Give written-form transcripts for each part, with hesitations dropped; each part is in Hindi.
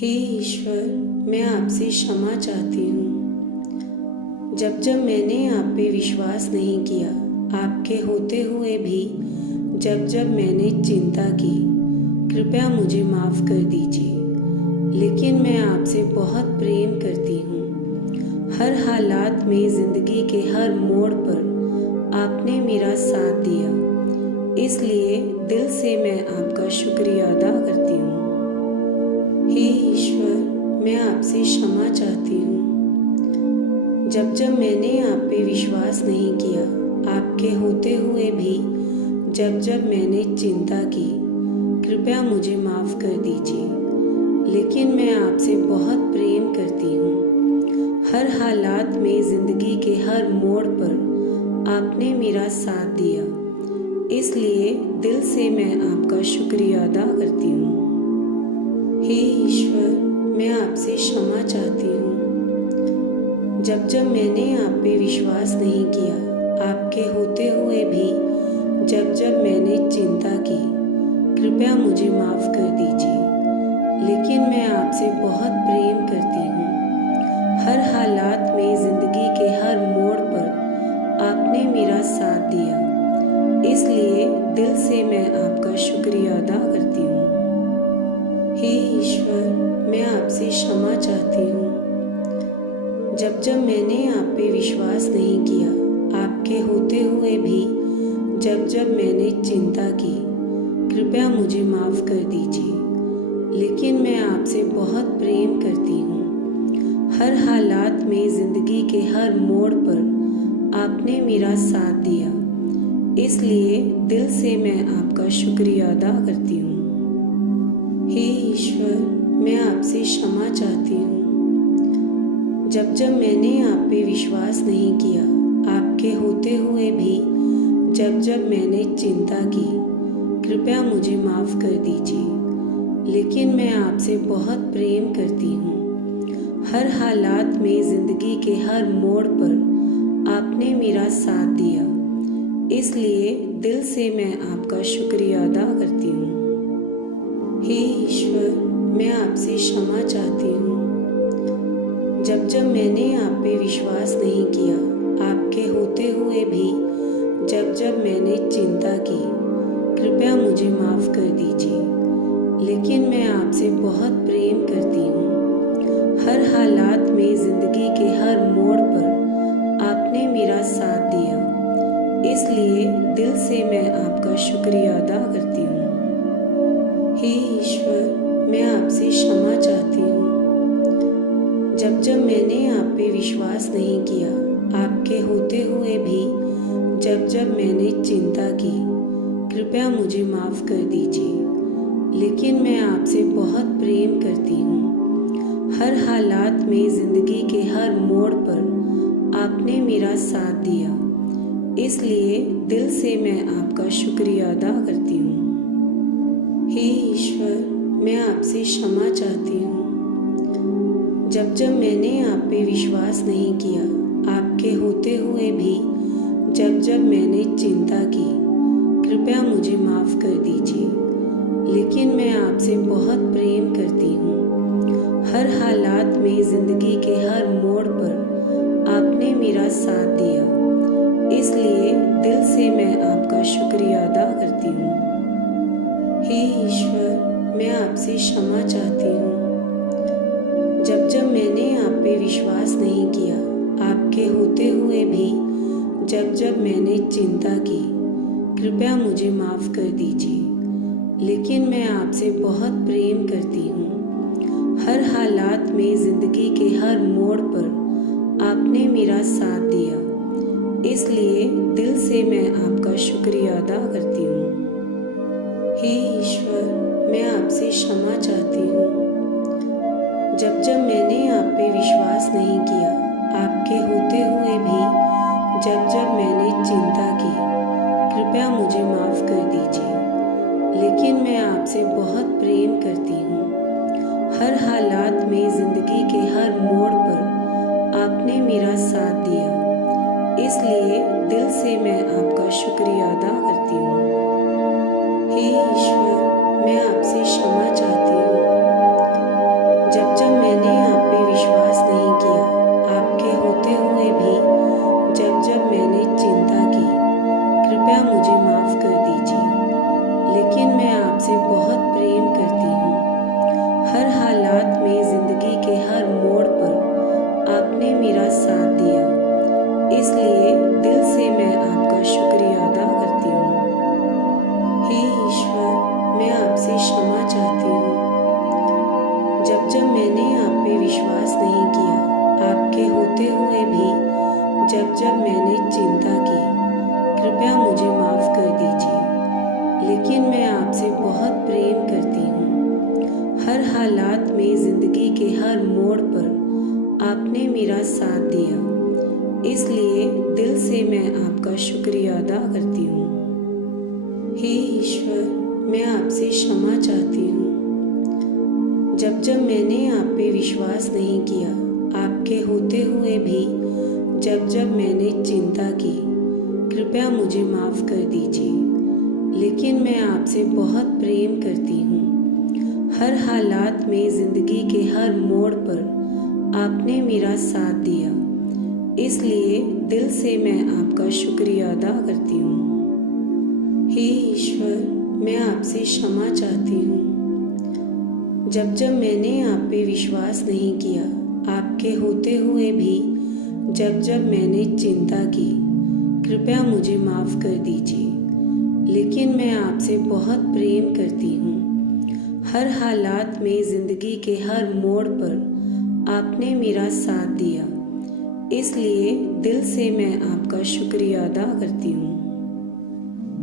हे ईश्वर, मैं आपसे क्षमा चाहती हूँ। जब जब मैंने आप पे विश्वास नहीं किया, आपके होते हुए भी जब जब मैंने चिंता की, कृपया मुझे माफ़ कर दीजिए। लेकिन मैं आपसे बहुत प्रेम करती हूँ। हर हालात में, ज़िंदगी के हर मोड़ पर आपने मेरा साथ दिया, इसलिए दिल से मैं आपका शुक्रिया अदा करती हूँ। हे ईश्वर, मैं आपसे क्षमा चाहती हूँ। जब जब मैंने आप पे विश्वास नहीं किया, आपके होते हुए भी जब जब मैंने चिंता की, कृपया मुझे माफ़ कर दीजिए। लेकिन मैं आपसे बहुत प्रेम करती हूँ। हर हालात में, ज़िंदगी के हर मोड़ पर आपने मेरा साथ दिया, इसलिए दिल से मैं आपका शुक्रिया अदा करती हूँ। हे ईश्वर, मैं आपसे क्षमा चाहती हूँ। जब जब मैंने आप पे विश्वास नहीं किया, आपके होते हुए भी जब जब मैंने चिंता की, कृपया मुझे माफ़ कर दीजिए। लेकिन मैं आपसे बहुत प्रेम करती हूँ। हर हालात में, ज़िंदगी के हर मोड़ पर आपने मेरा साथ दिया, इसलिए दिल से मैं आपका शुक्रिया अदा करती हूँ। हे ईश्वर, मैं आपसे क्षमा चाहती हूँ। जब जब मैंने आप पे विश्वास नहीं किया, आपके होते हुए भी जब जब मैंने चिंता की, कृपया मुझे माफ़ कर दीजिए। लेकिन मैं आपसे बहुत प्रेम करती हूँ। हर हालात में, ज़िंदगी के हर मोड़ पर आपने मेरा साथ दिया, इसलिए दिल से मैं आपका शुक्रिया अदा करती हूँ। हे ईश्वर, मैं आपसे क्षमा चाहती हूँ। जब जब मैंने आप पे विश्वास नहीं किया, आपके होते हुए भी जब जब मैंने चिंता की, कृपया मुझे माफ़ कर दीजिए। लेकिन मैं आपसे बहुत प्रेम करती हूँ। हर हालात में, ज़िंदगी के हर मोड़ पर आपने मेरा साथ दिया, इसलिए दिल से मैं आपका शुक्रिया अदा करती हूँ। हे ईश्वर, मैं आपसे क्षमा चाहती हूँ। जब जब मैंने आप पे विश्वास नहीं किया, आपके होते हुए भी जब जब मैंने चिंता की, कृपया मुझे माफ़ कर दीजिए। लेकिन मैं आपसे बहुत प्रेम करती हूँ। हर हालात में, ज़िंदगी के हर मोड़ पर आपने मेरा साथ दिया, इसलिए दिल से मैं आपका शुक्रिया अदा करती हूँ। हे ईश्वर, मैं आपसे क्षमा चाहती हूँ। जब जब मैंने आप पे विश्वास नहीं किया, आपके होते हुए भी जब जब मैंने चिंता की, कृपया मुझे माफ़ कर दीजिए। लेकिन मैं आपसे बहुत प्रेम करती हूँ। हर हालात में, ज़िंदगी के हर मोड़ पर आपने मेरा साथ दिया, इसलिए दिल से मैं आपका शुक्रिया अदा करती हूँ। हे ईश्वर, मैं आपसे क्षमा चाहती हूँ। जब जब मैंने आप पे विश्वास नहीं किया, आपके होते हुए भी जब जब मैंने चिंता की, कृपया मुझे माफ़ कर दीजिए। लेकिन मैं आपसे बहुत प्रेम करती हूँ। हर हालात में, ज़िंदगी के हर मोड़ पर आपने मेरा साथ दिया, इसलिए दिल से मैं आपका शुक्रिया अदा करती हूँ। हे ईश्वर, मैं आपसे क्षमा चाहती हूँ। जब जब मैंने आप पे विश्वास नहीं किया, आपके होते हुए भी जब जब मैंने चिंता की, कृपया मुझे माफ़ कर दीजिए। लेकिन मैं आपसे बहुत प्रेम करती हूँ। हर हालात में, ज़िंदगी के हर मोड़ पर आपने मेरा साथ दिया, इसलिए दिल से मैं आपका शुक्रिया अदा करती हूँ। हे ईश्वर, मैं आपसे क्षमा चाहती हूँ। जब जब मैंने आप पे विश्वास नहीं किया, आपके होते हुए भी जब जब मैंने चिंता की, कृपया मुझे माफ़ कर दीजिए। लेकिन मैं आपसे बहुत प्रेम करती हूँ। हर हालात में, ज़िंदगी के हर मोड़ पर आपने मेरा साथ दिया, इसलिए दिल से मैं आपका शुक्रिया अदा करती हूँ। हे ईश्वर, मैं आपसे क्षमा चाहती हूँ। कृपया मुझे माफ़ कर दीजिए, लेकिन मैं आपसे बहुत प्रेम करती हूँ। हर हालात में ज़िंदगी के हर मोड़ पर आपने मेरा साथ दिया, इसलिए दिल से मैं आपका शुक्रिया अदा करती हूँ। हे ईश्वर, मैं आपसे क्षमा चाहती हूँ। जब जब मैंने आप पे विश्वास नहीं किया, आपके होते हुए भी जब जब मैंने चिंता की, कृपया मुझे माफ़ कर दीजिए, लेकिन मैं आपसे बहुत प्रेम करती हूँ। हर हालात में ज़िंदगी के हर मोड़ पर आपने मेरा साथ दिया, इसलिए दिल से मैं आपका शुक्रिया अदा करती हूँ। हे ईश्वर, मैं आपसे क्षमा चाहती हूँ। जब जब मैंने आप पे विश्वास नहीं किया, आपके होते हुए भी जब जब मैंने चिंता की, कृपया मुझे माफ़ कर दीजिए, लेकिन मैं आपसे बहुत प्रेम करती हूँ। हर हालात में ज़िंदगी के हर मोड़ पर आपने मेरा साथ दिया, इसलिए दिल से मैं आपका शुक्रिया अदा करती हूँ। हे ईश्वर, मैं आपसे क्षमा चाहती हूँ। जब जब मैंने आप पे विश्वास नहीं किया, आपके होते हुए भी जब जब मैंने चिंता की, कृपया मुझे माफ़ कर दीजिए, लेकिन मैं आपसे बहुत प्रेम करती हूँ। हर हालात में ज़िंदगी के हर मोड़ पर आपने मेरा साथ दिया, इसलिए दिल से मैं आपका शुक्रिया अदा करती हूँ।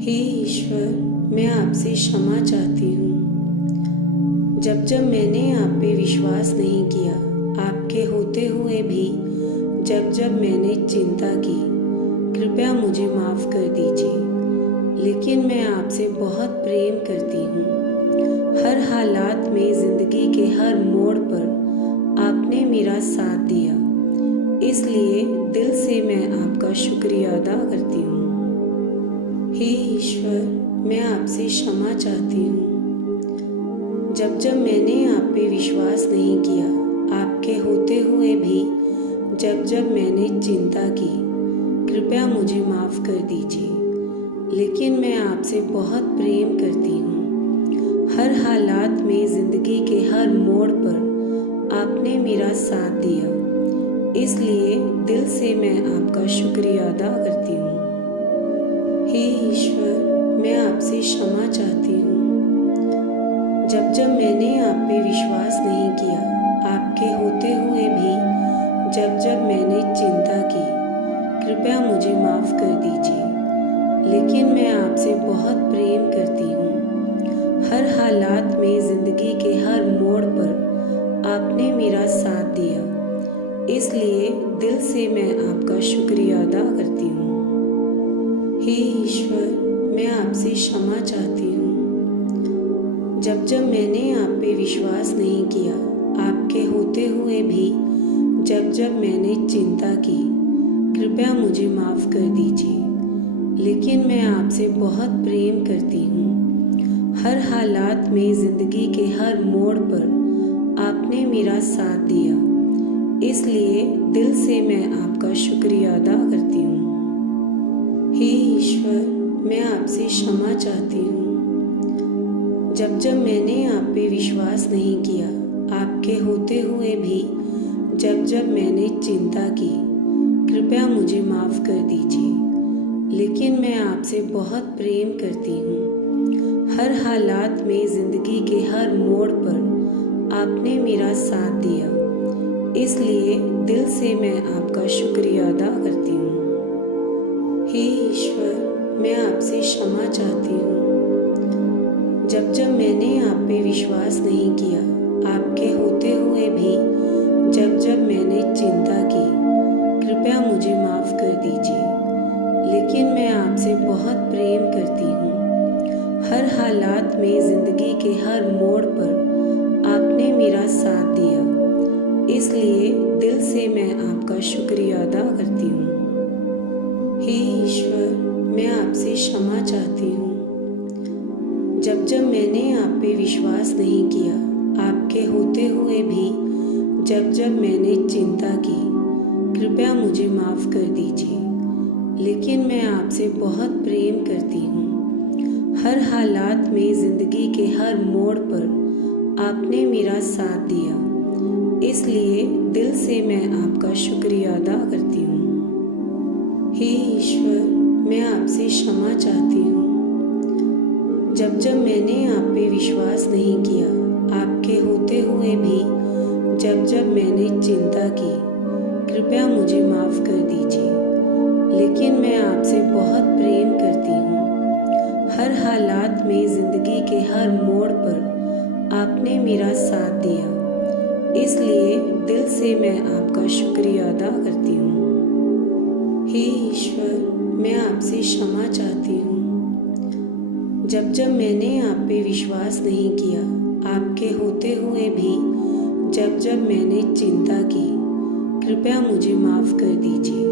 हे ईश्वर, मैं आपसे क्षमा चाहती हूँ। जब जब मैंने आप पे विश्वास नहीं किया, आपके होते हुए भी जब जब मैंने चिंता की, कृपया मुझे माफ़ कर दीजिए, लेकिन मैं आपसे बहुत प्रेम करती हूँ। हर हालात में ज़िंदगी के हर मोड़ पर आपने मेरा साथ दिया, इसलिए दिल से मैं आपका शुक्रिया अदा करती हूँ। हे ईश्वर, मैं आपसे क्षमा चाहती हूँ। जब जब मैंने आप पे विश्वास नहीं किया, आपके होते हुए भी जब जब मैंने चिंता की, कृपया मुझे माफ़ कर दीजिए, लेकिन मैं आपसे बहुत प्रेम करती हूँ। हर हालात में ज़िंदगी के हर मोड़ पर आपने मेरा साथ दिया, इसलिए दिल से मैं आपका शुक्रिया अदा करती हूँ। हे ईश्वर, मैं आपसे क्षमा चाहती हूँ। जब जब मैंने आप पे विश्वास नहीं किया, आपके होते हुए भी जब जब मैंने चिंता की, कृपया मुझे माफ़ कर दीजिए, लेकिन मैं आपसे बहुत प्रेम करती हूँ। हर हालात में ज़िंदगी के हर मोड़ पर आपने मेरा साथ दिया, इसलिए दिल से मैं आपका शुक्रिया अदा करती हूँ। हे ईश्वर, मैं आपसे क्षमा चाहती हूँ। जब जब मैंने आप पे विश्वास नहीं किया, आपके होते हुए भी जब जब मैंने चिंता की, कृपया मुझे माफ़ कर दीजिए, लेकिन मैं आपसे बहुत प्रेम करती हूँ। हर हालात में ज़िंदगी के हर मोड़ पर आपने मेरा साथ दिया, इसलिए दिल से मैं आपका शुक्रिया अदा करती हूँ। हे ईश्वर, मैं आपसे क्षमा चाहती हूँ। जब जब मैंने आप पे विश्वास नहीं किया, आपके होते हुए भी जब जब मैंने चिंता की, कृपया मुझे माफ़ कर दीजिए, लेकिन मैं आपसे बहुत प्रेम करती हूँ। हर हालात में ज़िंदगी के हर मोड़ पर आपने मेरा साथ दिया, इसलिए दिल से मैं आपका शुक्रिया अदा करती हूँ। हे ईश्वर, मैं आपसे क्षमा चाहती हूँ। जब जब मैंने आप पे विश्वास नहीं किया, आपके होते हुए भी जब जब मैंने चिंता की, कृपया मुझे माफ़ कर दीजिए, लेकिन मैं आपसे बहुत प्रेम करती हूँ। हर हालात में ज़िंदगी के हर मोड़ पर आपने मेरा साथ दिया, इसलिए दिल से मैं आपका शुक्रिया अदा करती हूँ। हे ईश्वर, मैं आपसे क्षमा चाहती हूँ। जब जब मैंने आप पे विश्वास नहीं किया, आपके होते हुए भी जब जब मैंने चिंता की, कृपया मुझे माफ़ कर दीजिए, लेकिन मैं आपसे बहुत प्रेम करती हूँ। हर हालात में ज़िंदगी के हर मोड़ पर आपने मेरा साथ दिया, इसलिए दिल से मैं आपका शुक्रिया अदा करती हूँ। हे ईश्वर, मैं आपसे क्षमा चाहती हूँ। जब जब मैंने आप पे विश्वास नहीं किया, आपके होते हुए भी जब जब मैंने चिंता की, कृपया मुझे माफ़ कर दीजिए। लेकिन मैं आपसे बहुत प्रेम करती हूँ। हर हालात में ज़िंदगी के हर मोड़ पर आपने मेरा साथ दिया, इसलिए दिल से मैं आपका शुक्रिया अदा करती हूँ। हे ईश्वर, मैं आपसे क्षमा चाहती हूँ। जब जब मैंने आप पे विश्वास नहीं किया, आपके होते हुए भी जब जब मैंने चिंता की, कृपया मुझे माफ़ कर दीजिए।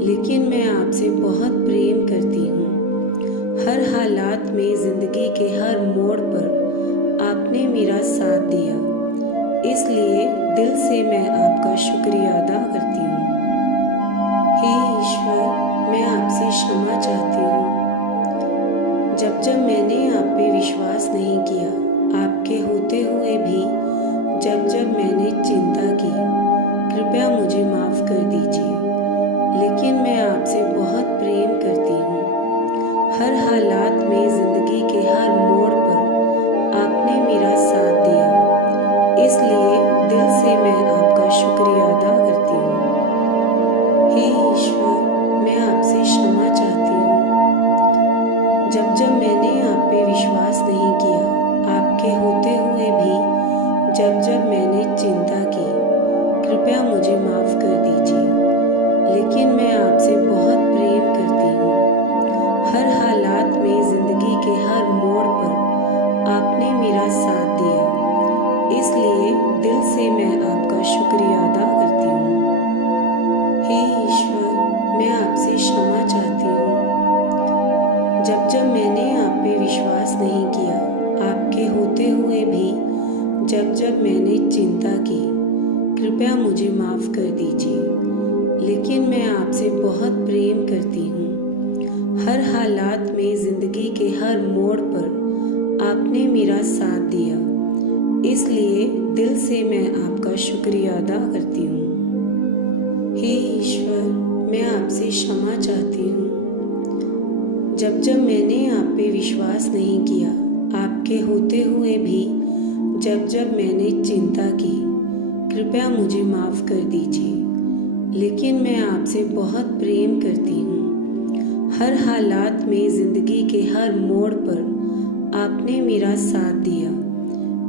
लेकिन मैं आपसे बहुत प्रेम करती हूँ। हर हालात में ज़िंदगी के हर मोड़ पर आपने मेरा साथ दिया, इसलिए दिल से मैं आपका शुक्रिया अदा करती हूँ। हे ईश्वर, मैं आपसे क्षमा चाहती हूँ। जब जब मैंने आप पे विश्वास नहीं किया, आपके होते हुए भी जब जब मैंने चिंता की, कृपया मुझे माफ़ कर दीजिए। लेकिन मैं आपसे बहुत प्रेम करती हूँ। हर हालात में ज़िंदगी के हर मोड़ पर आपने मेरा साथ दिया, इसलिए दिल से मैं आपका शुक्रिया अदा करती हूँ। हे ईश्वर, मैं आपसे क्षमा चाहती हूँ। जब जब मैंने आप पे विश्वास नहीं किया, आपके होते हुए भी जब जब मैंने चिंता की, कृपया मुझे माफ़ कर दीजिए। लेकिन मैं आपसे बहुत प्रेम करती हूँ। हर हालात में ज़िंदगी के हर मोड़ पर आपने मेरा साथ दिया, इसलिए दिल से मैं आपका शुक्रिया अदा करती हूँ। हे ईश्वर, मैं आपसे क्षमा चाहती हूँ। जब जब मैंने आप पे विश्वास नहीं किया, आपके होते हुए भी जब जब मैंने चिंता की, कृपया मुझे माफ़ कर दीजिए। लेकिन मैं आपसे बहुत प्रेम करती हूँ। हर हालात में ज़िंदगी के हर मोड़ पर आपने मेरा साथ दिया, इसलिए दिल से मैं आपका शुक्रिया अदा करती हूँ। हे ईश्वर, मैं आपसे क्षमा चाहती हूँ। जब जब मैंने आप पे विश्वास नहीं किया, आपके होते हुए भी जब जब मैंने चिंता की, कृपया मुझे माफ़ कर दीजिए। लेकिन मैं आपसे बहुत प्रेम करती हूँ। हर हालात में ज़िंदगी के हर मोड़ पर आपने मेरा साथ दिया,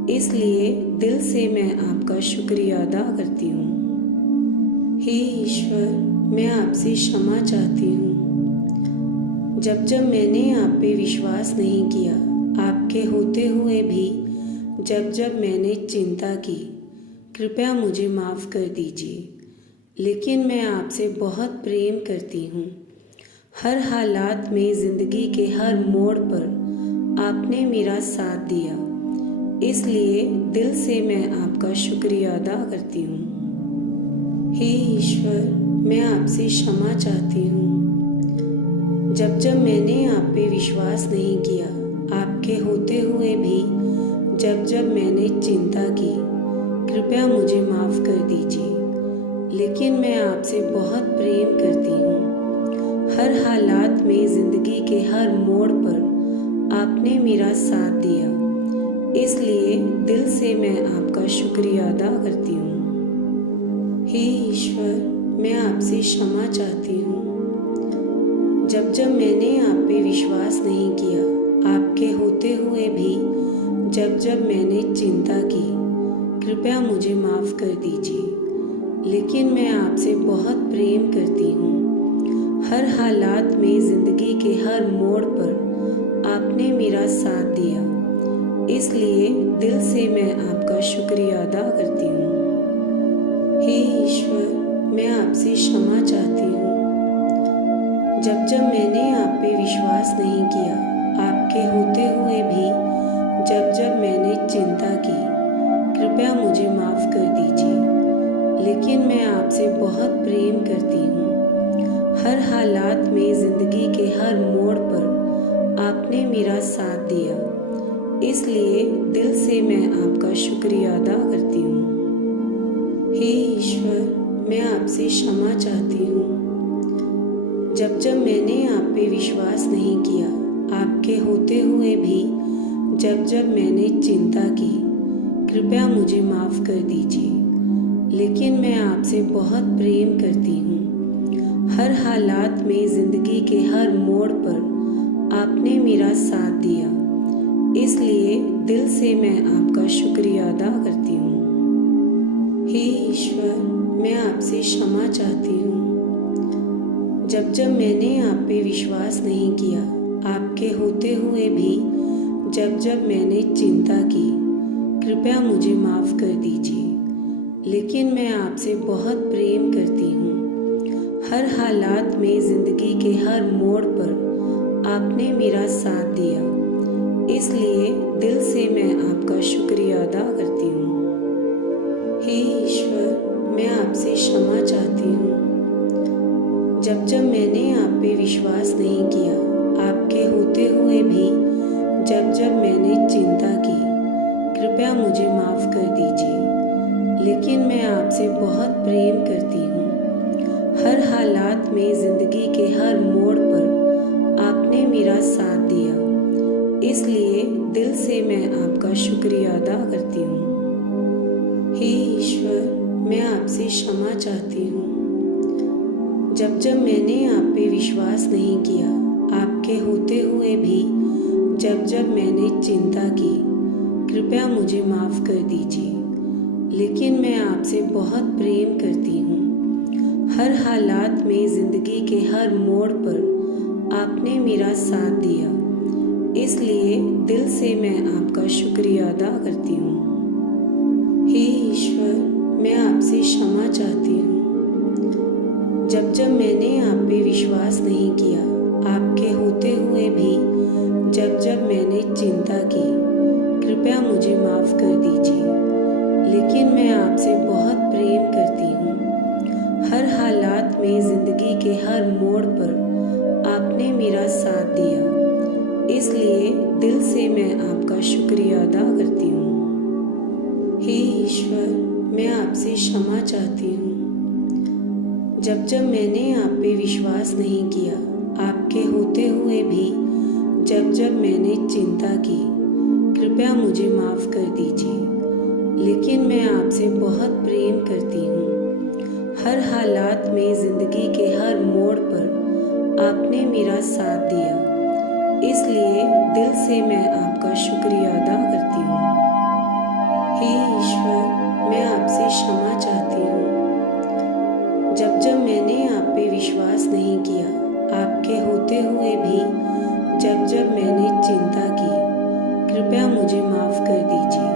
इसलिए दिल से मैं आपका शुक्रिया अदा करती हूँ। हे ईश्वर, मैं आपसे क्षमा चाहती हूँ। जब जब मैंने आप पे विश्वास नहीं किया, आपके होते हुए भी जब जब मैंने चिंता की, कृपया मुझे माफ़ कर दीजिए। लेकिन मैं आपसे बहुत प्रेम करती हूँ। हर हालात में ज़िंदगी के हर मोड़ पर आपने मेरा साथ दिया, इसलिए दिल से मैं आपका शुक्रिया अदा करती हूँ। हे ईश्वर, मैं आपसे क्षमा चाहती हूँ। जब जब मैंने आप पे विश्वास नहीं किया, आपके होते हुए भी जब जब मैंने चिंता की, कृपया मुझे माफ़ कर दीजिए। लेकिन मैं आपसे बहुत प्रेम करती हूँ। हर हालात में ज़िंदगी के हर मोड़ पर आपने मेरा साथ दिया, इसलिए दिल से मैं आपका शुक्रिया अदा करती हूँ। हे ईश्वर, मैं आपसे क्षमा चाहती हूँ। जब जब मैंने आप पे विश्वास नहीं किया, आपके होते हुए भी जब जब मैंने चिंता की, कृपया मुझे माफ़ कर दीजिए। लेकिन मैं आपसे बहुत प्रेम करती हूँ। हर हालात में ज़िंदगी के हर मोड़ पर आपने मेरा साथ दिया, इसलिए दिल से मैं आपका शुक्रिया अदा करती हूँ। हे ईश्वर, मैं आपसे क्षमा चाहती हूँ। जब जब मैंने आप पे विश्वास नहीं किया, आपके होते हुए भी जब जब मैंने चिंता की, कृपया मुझे माफ़ कर दीजिए। लेकिन मैं आपसे बहुत प्रेम करती हूँ। हर हालात में आपने मेरा साथ दिया, इसलिए दिल से मैं आपका शुक्रिया अदा करती हूँ। हे ईश्वर, मैं आपसे क्षमा चाहती हूँ। जब जब मैंने आप पे विश्वास नहीं किया, आपके होते हुए भी जब जब मैंने चिंता की, कृपया मुझे माफ़ कर दीजिए। लेकिन मैं आपसे बहुत प्रेम करती हूँ। हर हालात में, ज़िंदगी के हर मोड़ पर आपने मेरा साथ दिया, इसलिए दिल से मैं आपका शुक्रिया अदा करती हूँ। हे ईश्वर, मैं आपसे क्षमा चाहती हूँ। जब जब मैंने आप पे विश्वास नहीं किया, आपके होते हुए भी जब जब मैंने चिंता की, कृपया मुझे माफ़ कर दीजिए। लेकिन मैं आपसे बहुत प्रेम करती हूँ। हर हालात में, ज़िंदगी के हर मोड़ पर आपने मेरा साथ दिया, इसलिए दिल से मैं आपका शुक्रिया अदा करती हूँ। हे ईश्वर, मैं आपसे क्षमा चाहती हूँ। जब जब मैंने आप पे विश्वास नहीं किया, आपके होते हुए भी जब जब मैंने चिंता की, कृपया मुझे माफ़ कर दीजिए। लेकिन मैं आपसे बहुत प्रेम करती हूँ। हर हालात में, ज़िंदगी के हर मोड़ पर आपने मेरा साथ दिया, इसलिए दिल से मैं आपका शुक्रिया अदा करती हूँ। हे ईश्वर, मैं आपसे क्षमा चाहती हूँ। जब जब मैंने आप पे विश्वास नहीं किया, आपके होते हुए भी जब जब मैंने चिंता की, कृपया मुझे माफ़ कर दीजिए। लेकिन मैं आपसे बहुत प्रेम करती हूँ। हर हालात में, ज़िंदगी के हर मोड़ पर आपने मेरा साथ दिया, इसलिए दिल से मैं आपका शुक्रिया अदा करती हूँ। हे ईश्वर, मैं आपसे क्षमा चाहती हूँ। जब जब मैंने आप पे विश्वास नहीं किया, आपके होते हुए भी जब जब मैंने चिंता की, कृपया मुझे माफ़ कर दीजिए। लेकिन मैं आपसे बहुत प्रेम करती हूँ। हर हालात में, ज़िंदगी के हर मोड़ पर आपने मेरा साथ दिया, इसलिए दिल से मैं आपका शुक्रिया अदा करती हूँ। हे ईश्वर, मैं आपसे क्षमा चाहती हूँ। जब जब मैंने आप पे विश्वास नहीं किया, आपके होते हुए भी जब जब मैंने चिंता की, कृपया मुझे माफ़ कर दीजिए। लेकिन मैं आपसे बहुत प्रेम करती हूँ। हर हालात में, ज़िंदगी के हर मोड़ पर आपने मेरा साथ दिया, इसलिए दिल से मैं आपका शुक्रिया अदा करती हूँ। हे ईश्वर, मैं आपसे क्षमा चाहती हूँ। जब जब मैंने आप पे विश्वास नहीं किया, आपके होते हुए भी जब जब मैंने चिंता की, कृपया मुझे माफ़ कर दीजिए।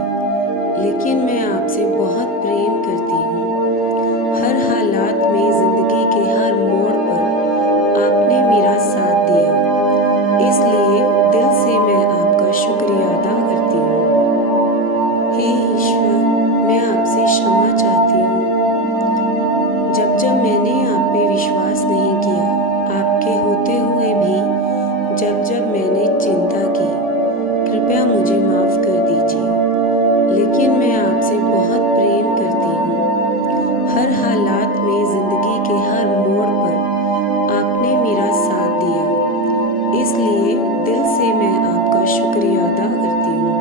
लेकिन मैं आपसे बहुत प्रेम करती हूँ। हर हालात में, ज़िंदगी के हर मोड़ पर आपने मेरा साथ दिया, इसलिए दिल से मैं आपका शुक्रिया अदा करती हूँ। हे ईश्वर, मैं आपसे क्षमा चाहती हूँ। जब जब मैंने आप पे विश्वास नहीं किया, आपके होते हुए भी जब जब मैंने चिंता की, कृपया मुझे माफ़ कर दीजिए। लेकिन मैं आपसे बहुत प्रेम करती हूँ। हर हालात में, ज़िंदगी के हर मोड़ पर आपने मेरा साथ दिया, इसलिए दिल से मैं आपका शुक्रिया अदा करती हूँ।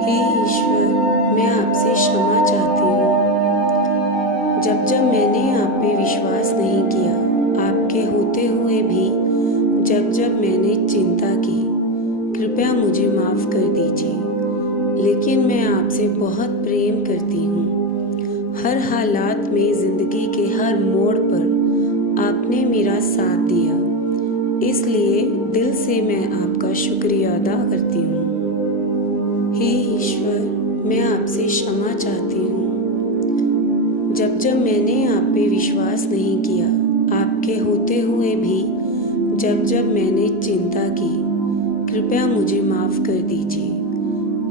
हे ईश्वर, मैं आपसे क्षमा चाहती हूँ। जब जब मैंने आप पे विश्वास नहीं किया, आपके होते हुए भी जब जब मैंने चिंता की, कृपया मुझे माफ़ कर दीजिए। लेकिन मैं आपसे बहुत प्रेम करती हूँ। हर हालात में, ज़िंदगी के हर मोड़ पर आपने मेरा साथ दिया, इसलिए दिल से मैं आपका शुक्रिया अदा करती हूँ। हे ईश्वर, मैं आपसे क्षमा चाहती हूँ। जब जब मैंने आप पे विश्वास नहीं किया, आपके होते हुए भी जब जब मैंने चिंता की, कृपया मुझे माफ़ कर दीजिए।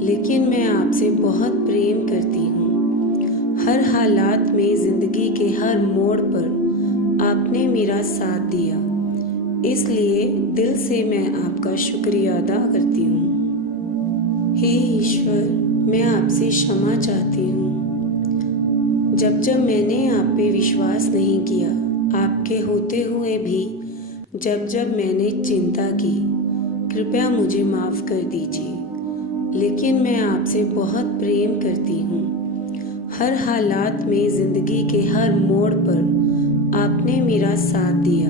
लेकिन मैं आपसे बहुत प्रेम करती हूँ। हर हालात में, ज़िंदगी के हर मोड़ पर आपने मेरा साथ दिया, इसलिए दिल से मैं आपका शुक्रिया अदा करती हूँ। हे ईश्वर, मैं आपसे क्षमा चाहती हूँ। जब जब मैंने आप पे विश्वास नहीं किया, आपके होते हुए भी जब जब मैंने चिंता की, कृपया मुझे माफ़ कर दीजिए। लेकिन मैं आपसे बहुत प्रेम करती हूँ। हर हालात में, ज़िंदगी के हर मोड़ पर आपने मेरा साथ दिया,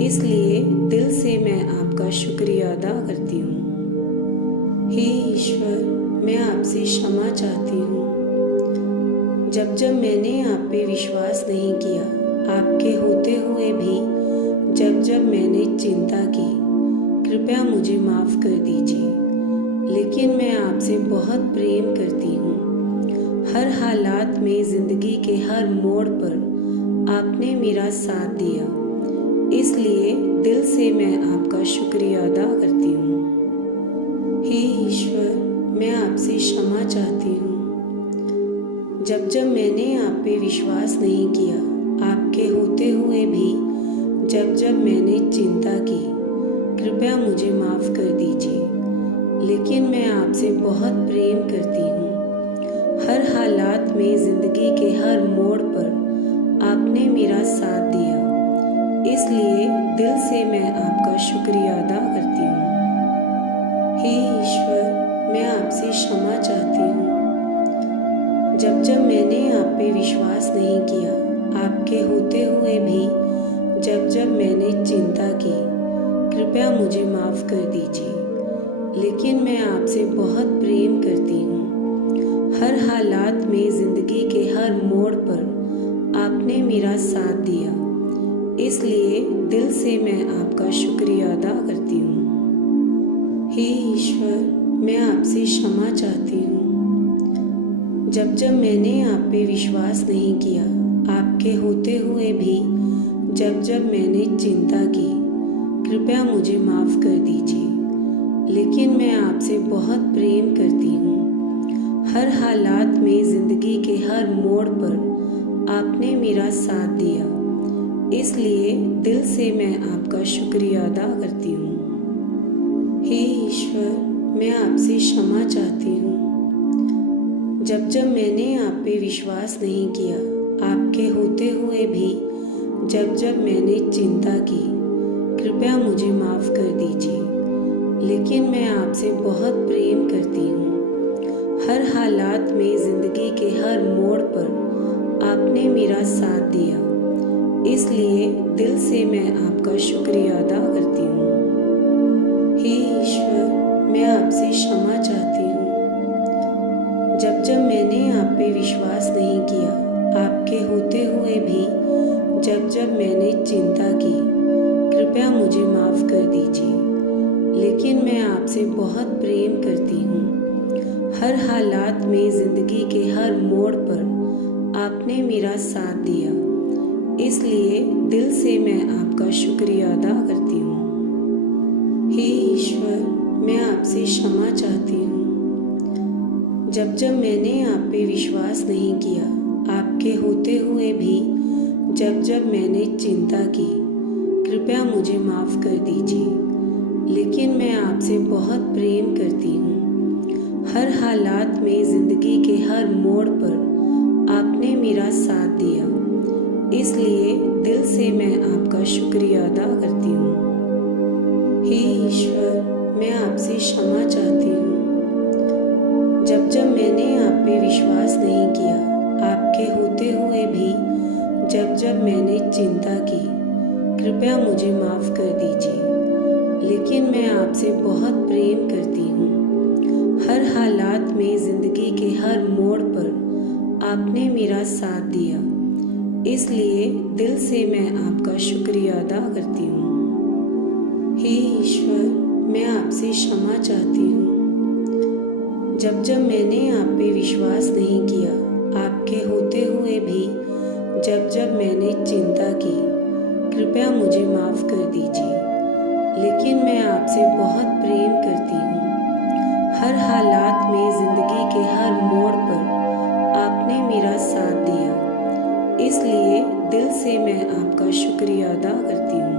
इसलिए दिल से मैं आपका शुक्रिया अदा करती हूँ। हे ईश्वर, मैं आपसे क्षमा चाहती हूँ। जब जब मैंने आप पे विश्वास नहीं किया, आपके होते हुए भी जब जब मैंने चिंता की, कृपया मुझे माफ़ कर दीजिए। लेकिन मैं आपसे बहुत प्रेम करती हूँ। हर हालात में, ज़िंदगी के हर मोड़ पर आपने मेरा साथ दिया, इसलिए दिल से मैं आपका शुक्रिया अदा करती हूँ। हे ईश्वर, मैं आपसे क्षमा चाहती हूँ। जब जब मैंने आप पे विश्वास नहीं किया, आपके होते हुए भी जब जब मैंने चिंता की, कृपया मुझे माफ़ कर दीजिए। लेकिन मैं आपसे बहुत प्रेम करती हूँ। हर हालात में, ज़िंदगी के हर मोड़ पर आपने मेरा साथ दिया, इसलिए दिल से मैं आपका शुक्रिया अदा करती हूँ। हे ईश्वर, मैं आपसे क्षमा चाहती हूँ। जब जब मैंने आप पे विश्वास नहीं किया, आपके होते हुए भी जब जब मैंने चिंता की, कृपया मुझे माफ़ कर दीजिए। लेकिन मैं आपसे बहुत प्रेम करती हूँ। हर हालात में, ज़िंदगी के हर मोड़ पर आपने मेरा साथ दिया, इसलिए दिल से मैं आपका शुक्रिया अदा करती हूँ। हे ईश्वर, मैं आपसे क्षमा चाहती हूँ। जब जब मैंने आप पे विश्वास नहीं किया, आपके होते हुए भी जब जब मैंने चिंता की, कृपया मुझे माफ़ कर दीजिए। लेकिन मैं आपसे बहुत प्रेम करती हूँ। हर हालात में, ज़िंदगी के हर मोड़ पर आपने मेरा साथ दिया, इसलिए दिल से मैं आपका शुक्रिया अदा करती हूँ। हे ईश्वर, मैं आपसे क्षमा चाहती हूँ। जब जब मैंने आप पे विश्वास नहीं किया, आपके होते हुए भी जब जब मैंने चिंता की, कृपया मुझे माफ़ कर दीजिए। लेकिन मैं आपसे बहुत प्रेम करती हूँ। हर हालात में, ज़िंदगी के हर मोड़ पर आपने मेरा साथ दिया, इसलिए दिल से मैं आपका शुक्रिया अदा करती हूँ। हे ईश्वर, मैं आपसे क्षमा चाहती हूँ। जब जब मैंने आप पे विश्वास नहीं किया, आपके होते हुए भी जब जब मैंने चिंता की, कृपया मुझे माफ़ कर दीजिए। लेकिन मैं आपसे बहुत प्रेम करती हूँ। हर हालात में, ज़िंदगी के हर मोड़ पर आपने मेरा साथ दिया, इसलिए दिल से मैं आपका शुक्रिया अदा करती हूँ। हे ईश्वर, मैं आपसे क्षमा चाहती हूँ। जब जब मैंने आप पे विश्वास नहीं किया, आपके होते हुए भी जब जब मैंने चिंता की, कृपया मुझे माफ़ कर दीजिए। लेकिन मैं आपसे बहुत प्रेम करती हूँ। हर हालात में, ज़िंदगी के हर मोड़ पर आपने मेरा साथ दिया, इसलिए दिल से मैं आपका शुक्रिया अदा करती हूँ। हे ईश्वर, मैं आपसे क्षमा चाहती हूँ। जब जब मैंने आप पे विश्वास नहीं किया, आपके होते हुए भी जब जब मैंने चिंता की, कृपया मुझे माफ़ कर दीजिए। लेकिन मैं आपसे बहुत प्रेम करती हूँ। हर हालात में, ज़िंदगी के हर मोड़ पर आपने मेरा साथ दिया, इसलिए दिल से मैं आपका शुक्रिया अदा करती हूँ। हे ईश्वर, मैं आपसे क्षमा चाहती हूँ। जब जब मैंने आप पे विश्वास नहीं किया, आपके होते हुए भी जब जब मैंने चिंता की, कृपया मुझे माफ़ कर दीजिए। लेकिन मैं आपसे बहुत प्रेम करती हूँ। हर हालात में, ज़िंदगी के हर मोड़ पर आपने मेरा साथ दिया, इसलिए दिल से मैं आपका शुक्रिया अदा करती हूँ।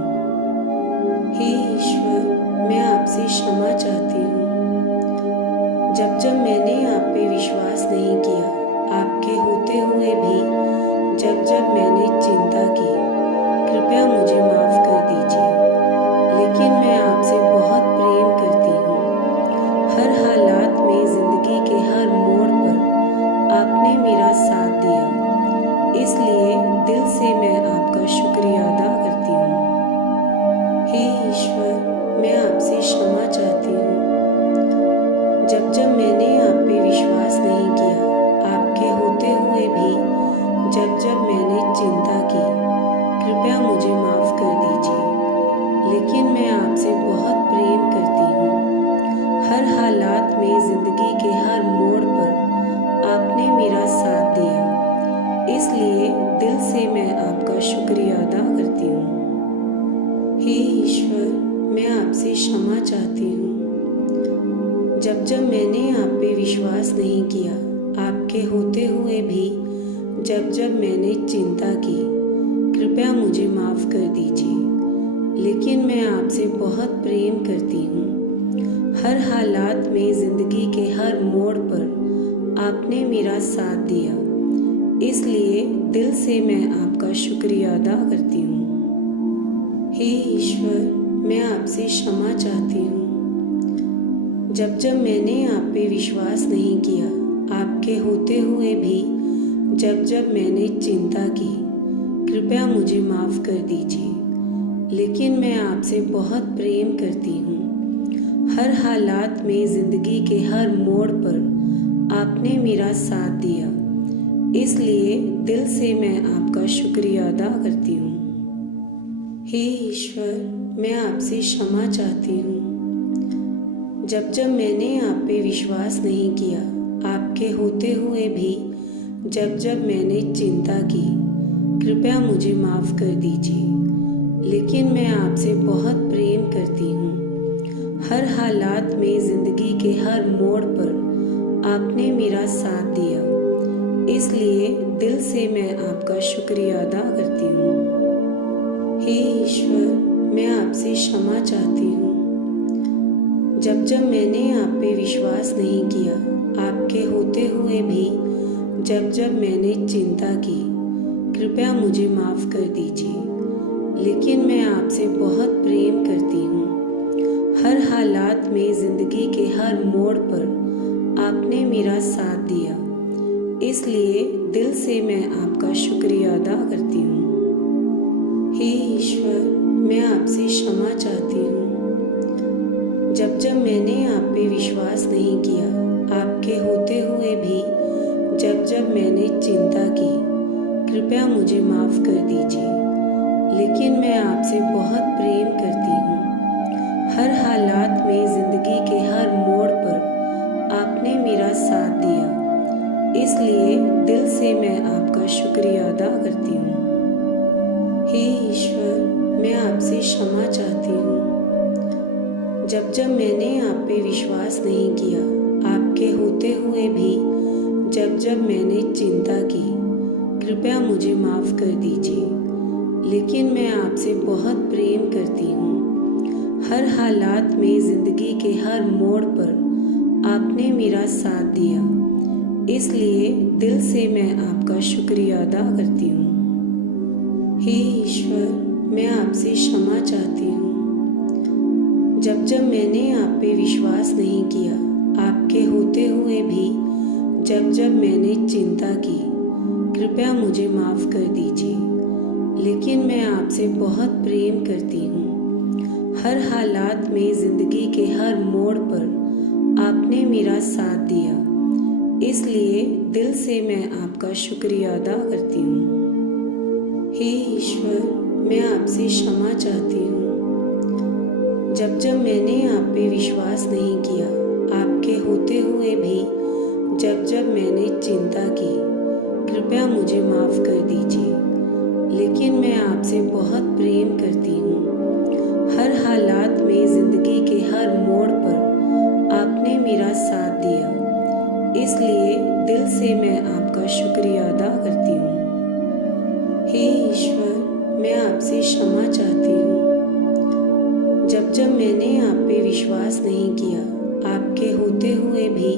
क्षमा चाहती हूँ। जब जब मैंने आप पे विश्वास नहीं किया, आपके होते हुए भी जब जब मैंने चिंता की, कृपया मुझे माफ़ कर दीजिए। लेकिन मैं आपसे बहुत प्रेम करती हूँ। हर हालात में, ज़िंदगी के हर मोड़ पर आपने मेरा साथ दिया, इसलिए दिल से मैं आपका शुक्रिया अदा करती हूँ। हे ईश्वर, मैं आपसे क्षमा चाहती हूँ। जब जब मैंने आप पे विश्वास नहीं किया, आपके होते हुए भी जब जब मैंने चिंता की, कृपया मुझे माफ़ कर दीजिए। लेकिन मैं आपसे बहुत प्रेम करती हूँ। हर हालात में, ज़िंदगी के हर मोड़ पर आपने मेरा साथ दिया, इसलिए दिल से मैं आपका शुक्रिया अदा करती हूँ। हे ईश्वर, मैं आपसे क्षमा चाहती हूँ। जब जब मैंने आप पे विश्वास नहीं किया, आपके होते हुए भी जब जब मैंने चिंता की, कृपया मुझे माफ़ कर दीजिए। लेकिन मैं आपसे बहुत प्रेम करती हूँ। हर हालात में, ज़िंदगी के हर मोड़ पर आपने मेरा साथ दिया, इसलिए दिल से मैं आपका शुक्रिया अदा करती हूँ। हे ईश्वर, मैं आपसे क्षमा चाहती हूँ। जब जब मैंने आप पे विश्वास नहीं किया, आपके होते हुए भी जब जब मैंने चिंता की, कृपया मुझे माफ़ कर दीजिए। लेकिन मैं आपसे बहुत प्रेम करती हूँ। हर हालात में, ज़िंदगी के हर मोड़ पर आपने मेरा साथ दिया, इसलिए दिल से मैं आपका शुक्रिया अदा करती हूँ। हे ईश्वर, मैं आपसे क्षमा चाहती हूँ। जब जब मैंने आप पे विश्वास नहीं किया, आपके होते हुए भी जब जब मैंने चिंता की, कृपया मुझे माफ़ कर दीजिए। लेकिन मैं आपसे बहुत प्रेम करती हूँ। हर हालात में, ज़िंदगी के हर मोड़ पर आपने मेरा साथ दिया, इसलिए दिल से मैं आपका शुक्रिया अदा करती हूँ। हे ईश्वर, मैं आपसे क्षमा चाहती हूँ। जब जब मैंने आप पे विश्वास नहीं किया, आपके होते हुए भी जब जब मैंने चिंता की, कृपया मुझे माफ़ कर दीजिए। लेकिन मैं आपसे बहुत प्रेम करती हूँ। हर हालात में, ज़िंदगी के हर मोड़ पर आपने मेरा साथ दिया, इसलिए दिल से मैं आपका शुक्रिया अदा करती हूँ। हे ईश्वर, मैं आपसे क्षमा चाहती हूँ। जब जब मैंने आप पे विश्वास नहीं किया, आपके होते हुए भी जब जब मैंने चिंता की, कृपया मुझे माफ़ कर दीजिए। लेकिन मैं आपसे बहुत प्रेम करती हूँ। हर हालात में, ज़िंदगी के हर मोड़ पर आपने मेरा साथ दिया, इसलिए दिल से मैं आपका शुक्रिया अदा करती हूँ। हे ईश्वर, मैं आपसे क्षमा चाहती हूँ। जब जब मैंने आप पे विश्वास नहीं किया, आपके होते हुए भी जब जब मैंने चिंता की, कृपया मुझे माफ़ कर दीजिए। लेकिन मैं आपसे बहुत प्रेम करती हूँ। हर हालात में, ज़िंदगी के हर मोड़ पर आपने मेरा साथ दिया, इसलिए दिल से मैं आपका शुक्रिया अदा करती हूँ। हे ईश्वर, मैं आपसे क्षमा चाहती हूँ। जब जब मैंने आप पे विश्वास नहीं किया, आपके होते हुए भी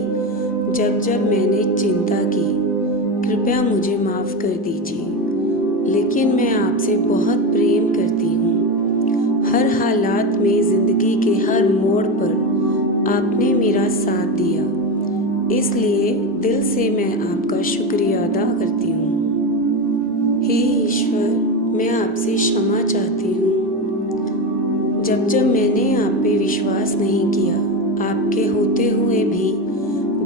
जब जब मैंने चिंता की, कृपया मुझे माफ़ कर दीजिए। लेकिन मैं आपसे बहुत प्रेम करती हूँ। हर हालात में, ज़िंदगी के हर मोड़ पर आपने मेरा साथ दिया, इसलिए दिल से मैं आपका शुक्रिया अदा करती हूँ। हे ईश्वर, मैं आपसे क्षमा चाहती हूँ। जब जब मैंने आप पे विश्वास नहीं किया, आपके होते हुए भी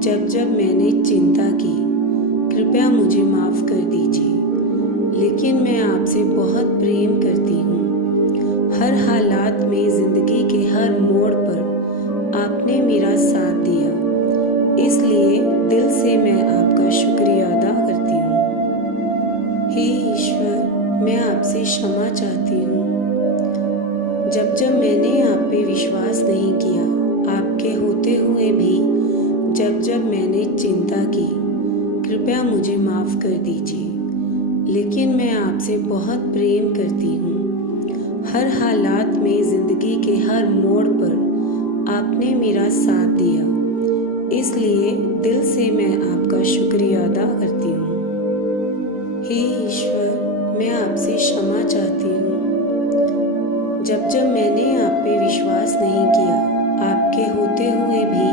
जब जब मैंने चिंता की, कृपया मुझे माफ़ कर दीजिए। लेकिन मैं आपसे बहुत प्रेम करती हूँ। हर हालात में, ज़िंदगी के हर मोड़ पर आपने मेरा साथ दिया, इसलिए दिल से मैं आपका शुक्रिया अदा करती हूँ। हे ईश्वर, मैं आपसे क्षमा चाहती हूँ। जब जब मैंने आप पे विश्वास नहीं किया, आपके होते हुए भी जब जब मैंने चिंता की, कृपया मुझे माफ़ कर दीजिए। लेकिन मैं आपसे बहुत प्रेम करती हूँ। हर हालात में, ज़िंदगी के हर मोड़ पर आपने मेरा साथ दिया, इसलिए दिल से मैं आपका शुक्रिया अदा करती हूँ। हे ईश्वर, मैं आपसे क्षमा चाहती हूँ। जब जब मैंने आप पे विश्वास नहीं किया, आपके होते हुए भी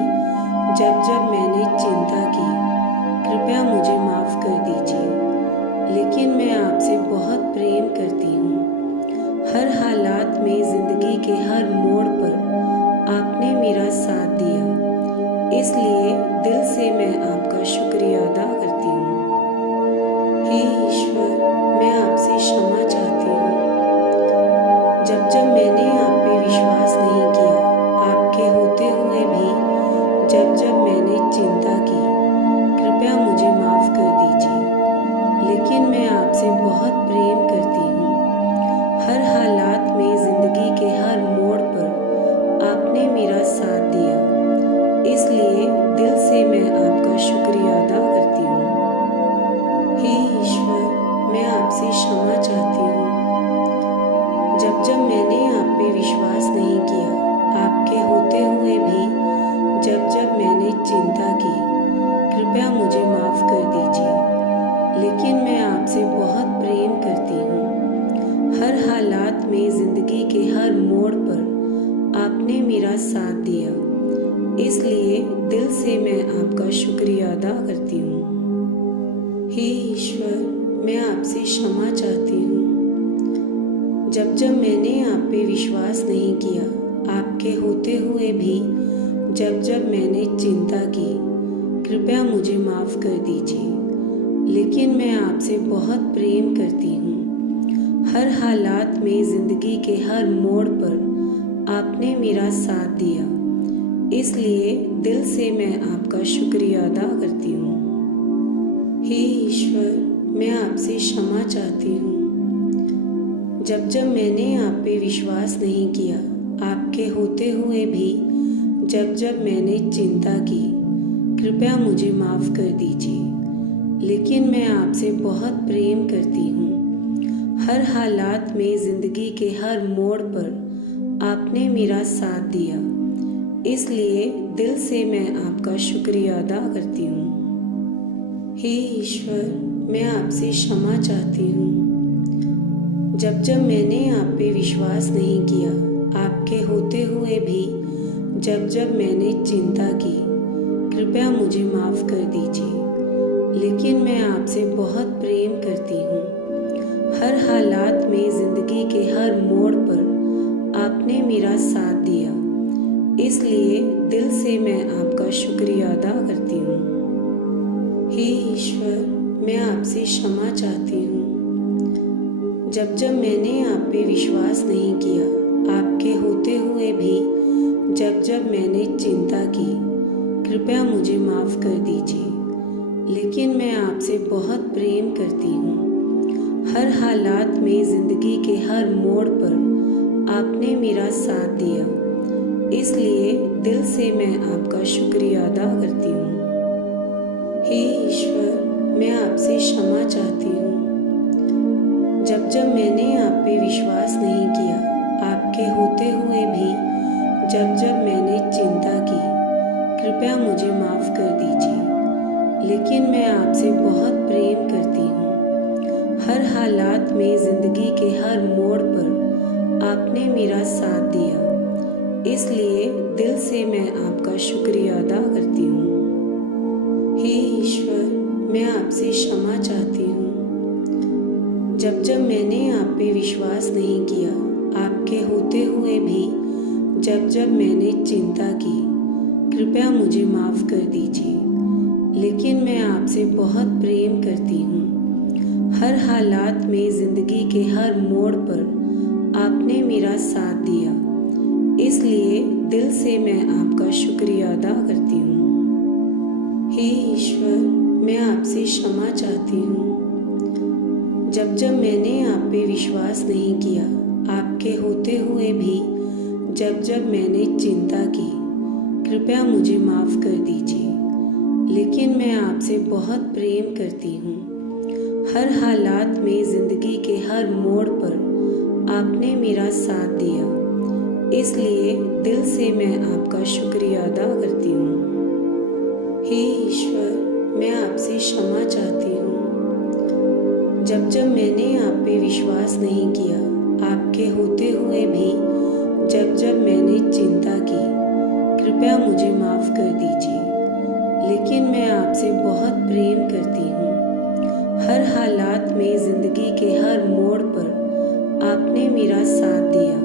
जब जब मैंने चिंता की, कृपया मुझे माफ़ कर दीजिए। लेकिन मैं आपसे बहुत प्रेम करती हूँ। हर हालात में, ज़िंदगी के हर मोड़ पर आपने मेरा साथ दिया, इसलिए दिल से मैं आपका शुक्रिया अदा करती हूँ। हे ईश्वर, मैं आपसे क्षमा चाहती हूँ। जब जब मैंने आप पे विश्वास नहीं किया, आपके होते हुए भी जब जब मैंने चिंता की, कृपया मुझे माफ़ कर दीजिए। लेकिन मैं आपसे बहुत प्रेम करती हूँ। हर हालात में, ज़िंदगी के हर मोड़ पर आपने मेरा साथ दिया, इसलिए दिल से मैं आपका शुक्रिया अदा करती हूँ। हे ईश्वर, मैं आपसे क्षमा चाहती हूँ। जब जब मैंने आप पे विश्वास नहीं किया, आपके होते हुए भी जब जब मैंने चिंता की, कृपया मुझे माफ़ कर दीजिए। लेकिन मैं आपसे बहुत प्रेम करती हूँ। हर हालात में, ज़िंदगी के हर मोड़ पर आपने मेरा साथ दिया, इसलिए दिल से मैं आपका शुक्रिया अदा करती हूँ। हे ईश्वर, मैं आपसे क्षमा चाहती हूँ। जब जब मैंने आप पे विश्वास नहीं किया, आपके होते हुए भी जब जब मैंने चिंता की, कृपया मुझे माफ़ कर दीजिए। लेकिन मैं आपसे बहुत प्रेम करती हूँ। हर हालात में, ज़िंदगी के हर मोड़ पर आपने मेरा साथ दिया, इसलिए दिल से मैं आपका शुक्रिया अदा करती हूँ। हे ईश्वर, मैं आपसे क्षमा चाहती हूँ। जब जब मैंने आप पे विश्वास नहीं किया, आपके होते हुए भी जब जब मैंने चिंता की, कृपया मुझे माफ़ कर दीजिए। लेकिन मैं आपसे बहुत प्रेम करती हूँ। हर हालात में, ज़िंदगी के हर मोड़ पर आपने मेरा साथ दिया, इसलिए दिल से मैं आपका शुक्रिया अदा करती हूँ। हे ईश्वर, मैं आपसे क्षमा चाहती हूँ। जब जब मैंने आप पे विश्वास नहीं किया, आपके होते हुए भी जब जब मैंने चिंता की, कृपया मुझे माफ़ कर दीजिए। लेकिन मैं आपसे बहुत प्रेम करती हूँ। हर हालात में, ज़िंदगी के हर मोड़ पर आपने मेरा साथ दिया, इसलिए दिल से मैं आपका शुक्रिया अदा करती हूँ। हे ईश्वर, मैं आपसे क्षमा चाहती हूँ। जब जब मैंने आप पे विश्वास नहीं किया, आपके होते हुए भी जब जब मैंने चिंता की, कृपया मुझे माफ़ कर दीजिए। लेकिन मैं आपसे बहुत प्रेम करती हूँ। हर हालात में, ज़िंदगी के हर मोड़ पर आपने मेरा साथ दिया, इसलिए दिल से मैं आपका शुक्रिया अदा करती हूँ। हे ईश्वर, मैं आपसे क्षमा चाहती हूँ। जब जब मैंने आप पे विश्वास नहीं किया, आपके होते हुए भी जब जब मैंने चिंता की, कृपया मुझे माफ़ कर दीजिए। लेकिन मैं आपसे बहुत प्रेम करती हूँ। हर हालात में, ज़िंदगी के हर मोड़ पर आपने मेरा साथ दिया, इसलिए दिल से मैं आपका शुक्रिया अदा करती हूँ। हे ईश्वर, मैं आपसे क्षमा चाहती हूँ। जब जब मैंने आप पे विश्वास नहीं किया, आपके होते हुए भी जब जब मैंने चिंता की, कृपया मुझे माफ़ कर दीजिए। लेकिन मैं आपसे बहुत प्रेम करती हूँ। हर हालात में, ज़िंदगी के हर मोड़ पर आपने मेरा साथ दिया, इसलिए दिल से मैं आपका शुक्रिया अदा करती हूँ। हे ईश्वर, मैं आपसे क्षमा चाहती हूँ। जब जब मैंने आप पे विश्वास नहीं किया, आपके होते हुए भी जब जब मैंने चिंता की, कृपया मुझे माफ़ कर दीजिए। लेकिन मैं आपसे बहुत प्रेम करती हूँ। हर हालात में ज़िंदगी के हर मोड़ पर आपने मेरा साथ दिया, इसलिए दिल से मैं आपका शुक्रिया अदा करती हूँ। हे ईश्वर, मैं आपसे क्षमा चाहती हूँ। जब जब मैंने आप पे विश्वास नहीं किया, आपके होते हुए भी जब जब मैंने चिंता की, कृपया मुझे माफ़ कर दीजिए। लेकिन मैं आपसे बहुत प्रेम करती हूँ। हर हालात में ज़िंदगी के हर मोड़ पर आपने मेरा साथ दिया,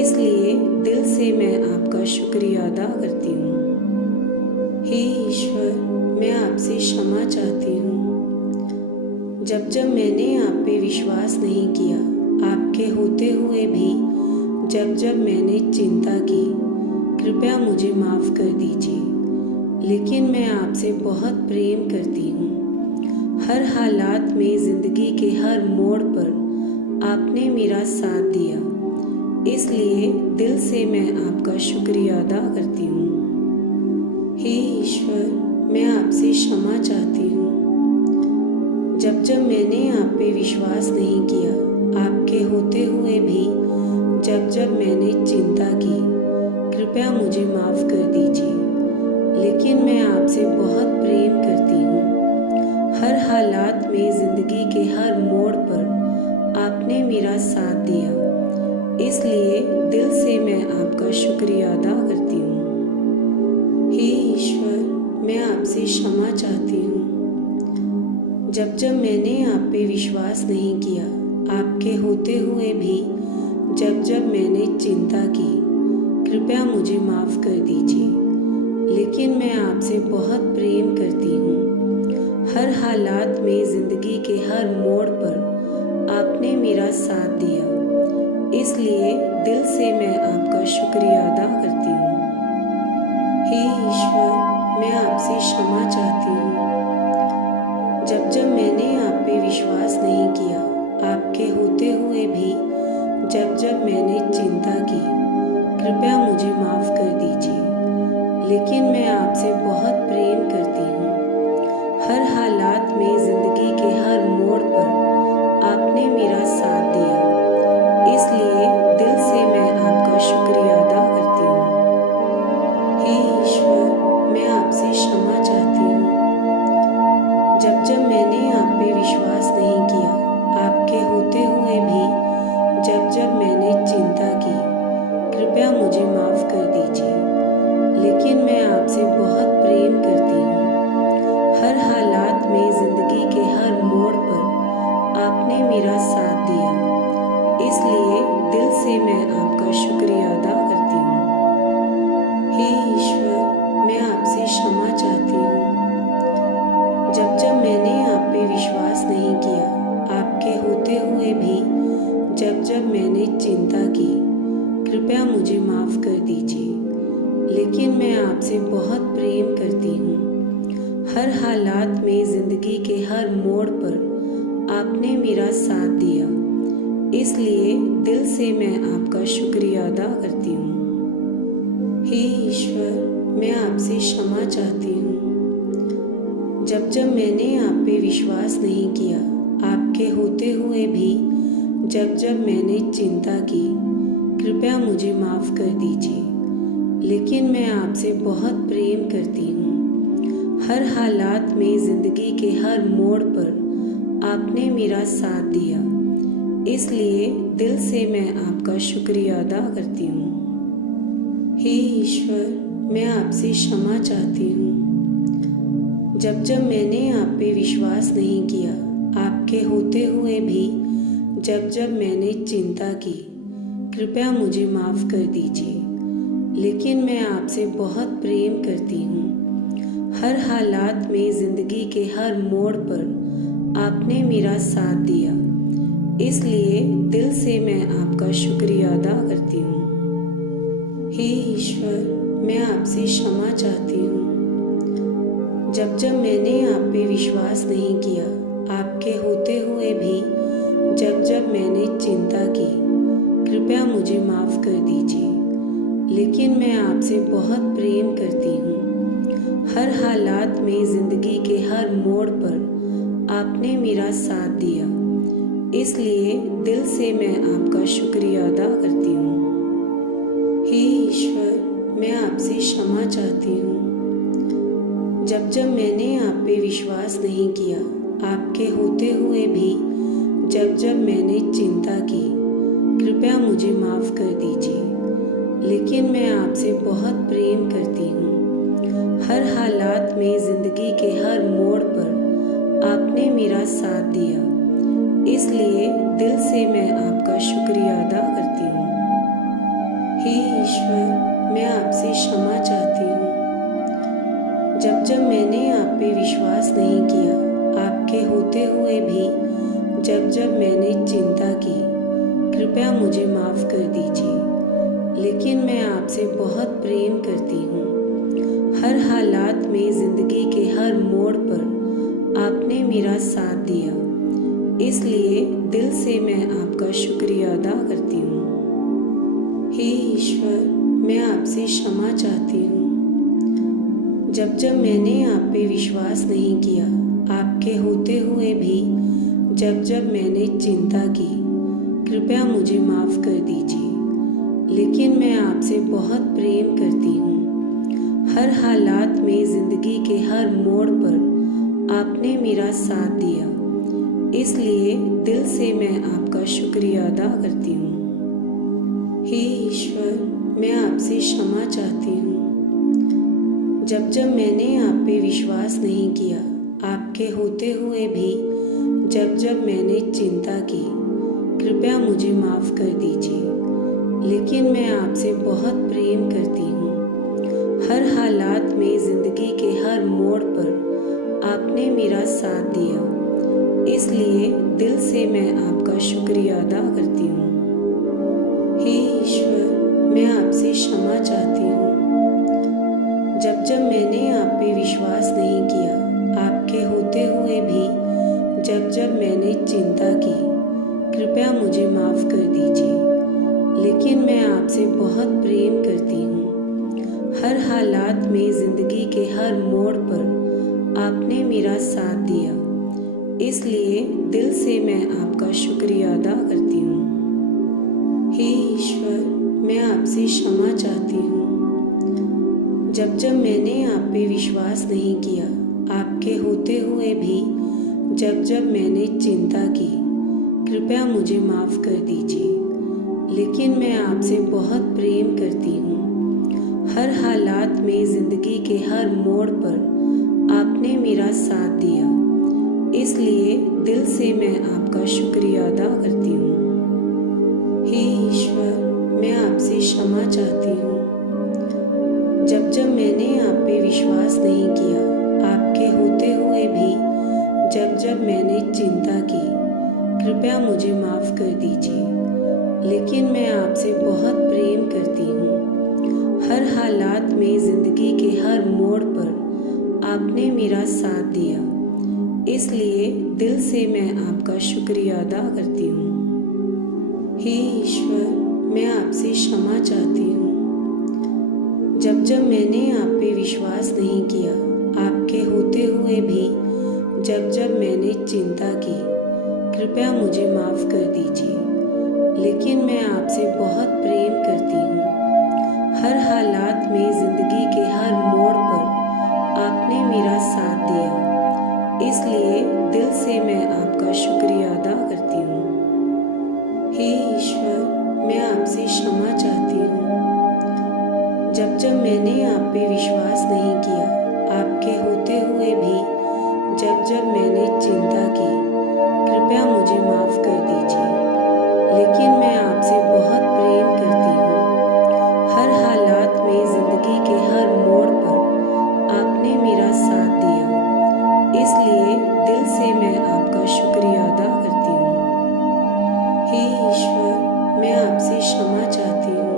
इसलिए दिल से मैं आपका शुक्रिया अदा करती हूँ। हे ईश्वर, मैं आपसे क्षमा चाहती हूँ। जब जब मैंने आप पे विश्वास नहीं किया, आपके होते हुए भी जब जब मैंने चिंता की, कृपया मुझे माफ़ कर दीजिए। लेकिन मैं आपसे बहुत प्रेम करती हूँ। हर हालात में ज़िंदगी के हर मोड़ पर आपने मेरा साथ दिया, इसलिए दिल से मैं आपका शुक्रिया अदा करती हूँ। हे ईश्वर, मैं आपसे क्षमा चाहती हूँ। जब जब मैंने आप पे विश्वास नहीं किया, आपके होते हुए भी जब जब मैंने चिंता की, कृपया मुझे माफ़ कर दीजिए। लेकिन मैं आपसे बहुत प्रेम करती हूँ। हर हालात में ज़िंदगी के हर मोड़ पर आपने मेरा साथ दिया, इसलिए दिल से मैं आपका शुक्रिया अदा करती हूँ। हे ईश्वर, मैं आपसे क्षमा चाहती हूँ। जब जब मैंने आप पे विश्वास नहीं किया, आपके होते हुए भी जब जब मैंने चिंता की, कृपया मुझे माफ़ कर दीजिए। लेकिन मैं आपसे बहुत प्रेम करती हूँ। हर हालात में ज़िंदगी के हर मोड़ पर आपने मेरा साथ दिया, इसलिए दिल से मैं आपका शुक्रिया अदा करती हूँ। हे ईश्वर, मैं आपसे क्षमा चाहती हूँ। जब जब मैंने आप पे विश्वास नहीं किया, आपके होते हुए भी जब जब मैंने चिंता की, कृपया मुझे माफ़ कर दीजिए। लेकिन मैं आपसे बहुत प्रेम करती हूँ। हर हालात में ज़िंदगी के हर मोड़ पर आपने मेरा साथ दिया, इसलिए दिल से मैं आपका शुक्रिया अदा करती हूँ। हे ईश्वर, मैं आपसे क्षमा चाहती हूँ। जब जब मैंने आप पे विश्वास नहीं किया, आपके होते हुए भी जब जब मैंने चिंता की, कृपया मुझे माफ़ कर दीजिए। लेकिन मैं आपसे बहुत प्रेम करती हूँ। हर हालात में ज़िंदगी के हर मोड़ पर आपने मेरा साथ दिया, इसलिए दिल से मैं आपका शुक्रिया अदा करती हूँ। हे ईश्वर, मैं आपसे क्षमा चाहती हूँ। जब जब मैंने आप पे विश्वास नहीं किया, आपके होते हुए भी जब जब मैंने चिंता की, कृपया मुझे माफ़ कर दीजिए। लेकिन मैं आपसे बहुत प्रेम करती हूँ। हर हालात में ज़िंदगी के हर मोड़ पर आपने मेरा साथ दिया, इसलिए दिल से मैं आपका शुक्रिया अदा करती हूँ। हे ईश्वर, मैं आपसे क्षमा चाहती हूँ। जब जब मैंने आप पे विश्वास नहीं किया, आपके होते हुए भी जब जब मैंने चिंता की, कृपया मुझे माफ़ कर दीजिए। लेकिन मैं आपसे बहुत प्रेम करती हूँ। हर हालात में ज़िंदगी के हर मोड़ पर आपने मेरा साथ दिया, इसलिए दिल से मैं आपका शुक्रिया अदा करती हूँ। हे ईश्वर, मैं आपसे क्षमा चाहती हूँ। जब जब मैंने आप पे विश्वास नहीं किया, आपके होते हुए भी जब जब मैंने चिंता की, कृपया मुझे माफ़ कर दीजिए। लेकिन मैं आपसे बहुत प्रेम करती हूँ। हर हालात में ज़िंदगी के हर मोड़ पर आपने मेरा साथ दिया, इसलिए दिल से मैं आपका शुक्रिया अदा करती हूँ। हे ईश्वर, मैं आपसे क्षमा चाहती हूँ। जब जब मैंने आप पे विश्वास नहीं किया, आपके होते हुए भी जब जब मैंने चिंता की, कृपया मुझे माफ़ कर दीजिए, लेकिन मैं आपसे बहुत प्रेम करती हूँ। हर हालात में ज़िंदगी के हर मोड़ पर आपने मेरा साथ दिया, इसलिए दिल से मैं आपका शुक्रिया अदा करती हूँ। हे ईश्वर, मैं आपसे क्षमा चाहती हूँ। जब मैंने आप पे विश्वास नहीं किया, आपके होते हुए भी जब मैंने चिंता की, कृपया मुझे माफ़ कर दीजिए, लेकिन मैं आपसे बहुत प्रेम करती हूँ। हर हालात में ज़िंदगी के हर मोड़ पर आपने मेरा साथ दिया, इसलिए दिल से मैं आपका शुक्रिया अदा करती हूँ। हे ईश्वर, मैं आपसे क्षमा चाहती हूँ। जब मैंने आप पे विश्वास नहीं किया, आपके होते हुए भी जब मैंने चिंता की, कृपया मुझे माफ़ कर दीजिए, लेकिन मैं आपसे बहुत प्रेम करती हूँ। हर हालात में ज़िंदगी के हर मोड़ पर आपने मेरा साथ दिया, इसलिए दिल से मैं आपका शुक्रिया अदा करती हूँ। हे ईश्वर, मैं आपसे क्षमा चाहती हूँ। जब मैंने आप पे विश्वास नहीं किया, आपके होते हुए भी जब मैंने चिंता की, कृपया मुझे माफ़ कर दीजिए, लेकिन मैं आपसे बहुत प्रेम करती हूँ। हर हालात में ज़िंदगी के हर मोड़ पर आपने मेरा साथ दिया, इसलिए दिल से मैं आपका शुक्रिया अदा करती हूँ। हे ईश्वर, मैं आपसे क्षमा चाहती हूँ। जब मैंने आप पे विश्वास नहीं किया, आपके होते हुए भी जब मैंने चिंता की, कृपया मुझे माफ़ कर दीजिए, लेकिन मैं आपसे बहुत प्रेम करती हूँ। हर हालात में ज़िंदगी के हर मोड़ पर आपने मेरा साथ दिया, इसलिए दिल से मैं आपका शुक्रिया अदा करती हूँ। हे ईश्वर, मैं आपसे क्षमा चाहती हूँ। जब मैंने आप पे विश्वास नहीं किया, आपके होते हुए भी जब मैंने चिंता की, कृपया मुझे माफ़ कर दीजिए, लेकिन मैं आपसे बहुत प्रेम करती हूँ। हर हालात में ज़िंदगी के हर मोड़ पर आपने मेरा साथ दिया, इसलिए दिल से मैं आपका शुक्रिया अदा करती हूँ। हे ईश्वर, मैं आपसे क्षमा चाहती हूँ। जब मैंने आप पे विश्वास नहीं किया, आपके होते हुए भी जब मैंने चिंता की, कृपया मुझे माफ़ कर दीजिए, लेकिन मैं आपसे बहुत प्रेम करती हूँ। हर हालात में ज़िंदगी के हर मोड़ पर आपने मेरा साथ दिया, इसलिए दिल से मैं आपका शुक्रिया अदा करती हूँ। हे ईश्वर, मैं आपसे क्षमा चाहती हूँ। जब मैंने आप पे विश्वास नहीं किया, आपके होते हुए भी जब मैंने चिंता की, कृपया मुझे माफ़ कर दीजिए, लेकिन मैं आपसे बहुत प्रेम करती हूँ। हर हालात में ज़िंदगी के हर मोड़ पर आपने मेरा साथ दिया, इसलिए दिल से मैं आपका शुक्रिया अदा करती हूँ। हे ईश्वर, मैं आपसे क्षमा चाहती हूँ। जब मैंने आप पे विश्वास नहीं किया, आपके होते हुए भी जब मैंने चिंता की, कृपया मुझे माफ़ कर दीजिए, लेकिन मैं आपसे बहुत प्रेम करती हूँ। हर हालात में ज़िंदगी के हर मोड़ पर आपने मेरा साथ दिया, इसलिए दिल से मैं आपका शुक्रिया अदा करती हूँ। हे ईश्वर, मैं आपसे क्षमा चाहती हूँ। जब मैंने आप पे विश्वास नहीं किया, आपके होते हुए भी जब मैंने चिंता की, कृपया मुझे माफ़ कर दीजिए, लेकिन मैं आपसे बहुत प्रेम करती हूँ। हर हालात में ज़िंदगी के हर मोड़ पर आपने मेरा साथ दिया, इसलिए दिल से मैं आपका शुक्रिया अदा करती हूँ। हे ईश्वर, मैं आपसे क्षमा चाहती हूँ।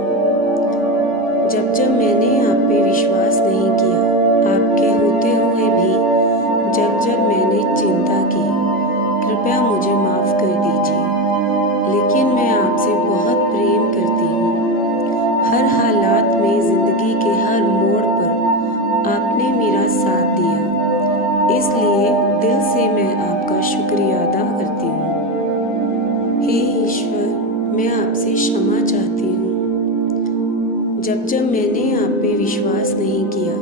जब मैंने आप पे विश्वास नहीं किया, आपके होते हुए भी जब मैंने विश्वास नहीं किया,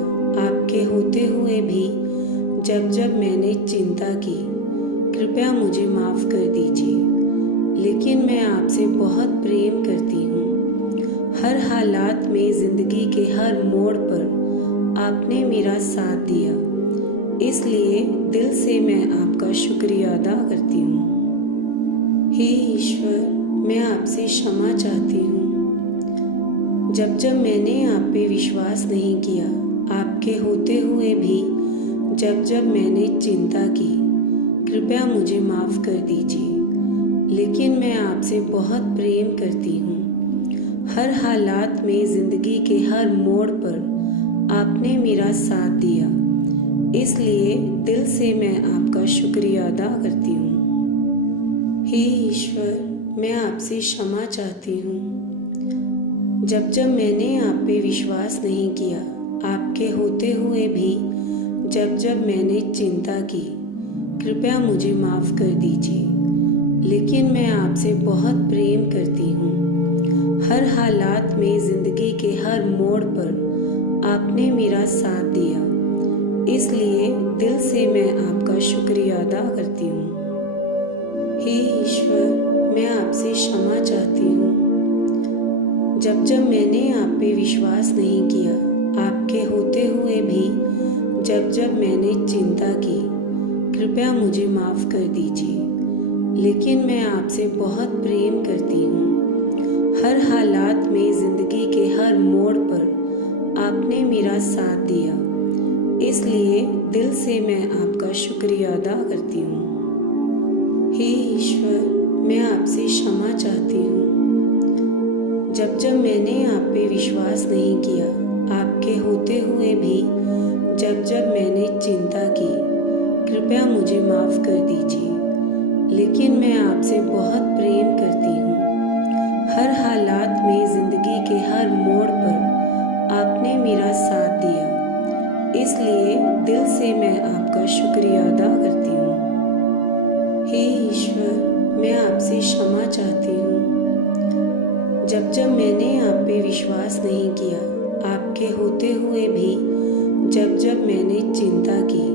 आपके होते हुए भी जब जब मैंने चिंता की, कृपया मुझे माफ़ कर दीजिए। लेकिन मैं आपसे बहुत प्रेम करती हूँ। हर हालात में, ज़िंदगी के हर मोड़ पर आपने मेरा साथ दिया, इसलिए दिल से मैं आपका शुक्रिया अदा करती हूँ। हे ईश्वर, मैं आपसे क्षमा चाहती हूँ। जब जब मैंने आप पे विश्वास नहीं किया, आपके होते हुए भी जब जब मैंने चिंता की, कृपया मुझे माफ़ कर दीजिए। लेकिन मैं आपसे बहुत प्रेम करती हूँ। हर हालात में, ज़िंदगी के हर मोड़ पर आपने मेरा साथ दिया, इसलिए दिल से मैं आपका शुक्रिया अदा करती हूँ। हे ईश्वर, मैं आपसे क्षमा चाहती हूँ। जब जब मैंने आप पे विश्वास नहीं किया, आपके होते हुए भी जब जब मैंने चिंता की, कृपया मुझे माफ़ कर दीजिए। लेकिन मैं आपसे बहुत प्रेम करती हूँ। हर हालात में, ज़िंदगी के हर मोड़ पर आपने मेरा साथ दिया, इसलिए दिल से मैं आपका शुक्रिया अदा करती हूँ। हे ईश्वर, मैं आपसे क्षमा चाहती हूँ। जब जब मैंने आप पे विश्वास नहीं किया, आपके होते हुए भी जब जब मैंने चिंता की, कृपया मुझे माफ़ कर दीजिए। लेकिन मैं आपसे बहुत प्रेम करती हूँ। हर हालात में, ज़िंदगी के हर मोड़ पर आपने मेरा साथ दिया, इसलिए दिल से मैं आपका शुक्रिया अदा करती हूँ। हे ईश्वर, मैं आपसे क्षमा चाहती हूँ। जब जब मैंने आप पे विश्वास नहीं किया, आपके होते हुए भी जब जब मैंने चिंता की, कृपया मुझे माफ़ कर दीजिए। लेकिन मैं आपसे बहुत प्रेम करती हूँ। हर हालात में, ज़िंदगी के हर मोड़ पर आपने मेरा साथ दिया, इसलिए दिल से मैं आपका शुक्रिया अदा करती हूँ। हे ईश्वर, मैं आपसे क्षमा चाहती हूँ। जब जब मैंने आप पे विश्वास नहीं किया, आपके होते हुए भी जब जब मैंने चिंता की,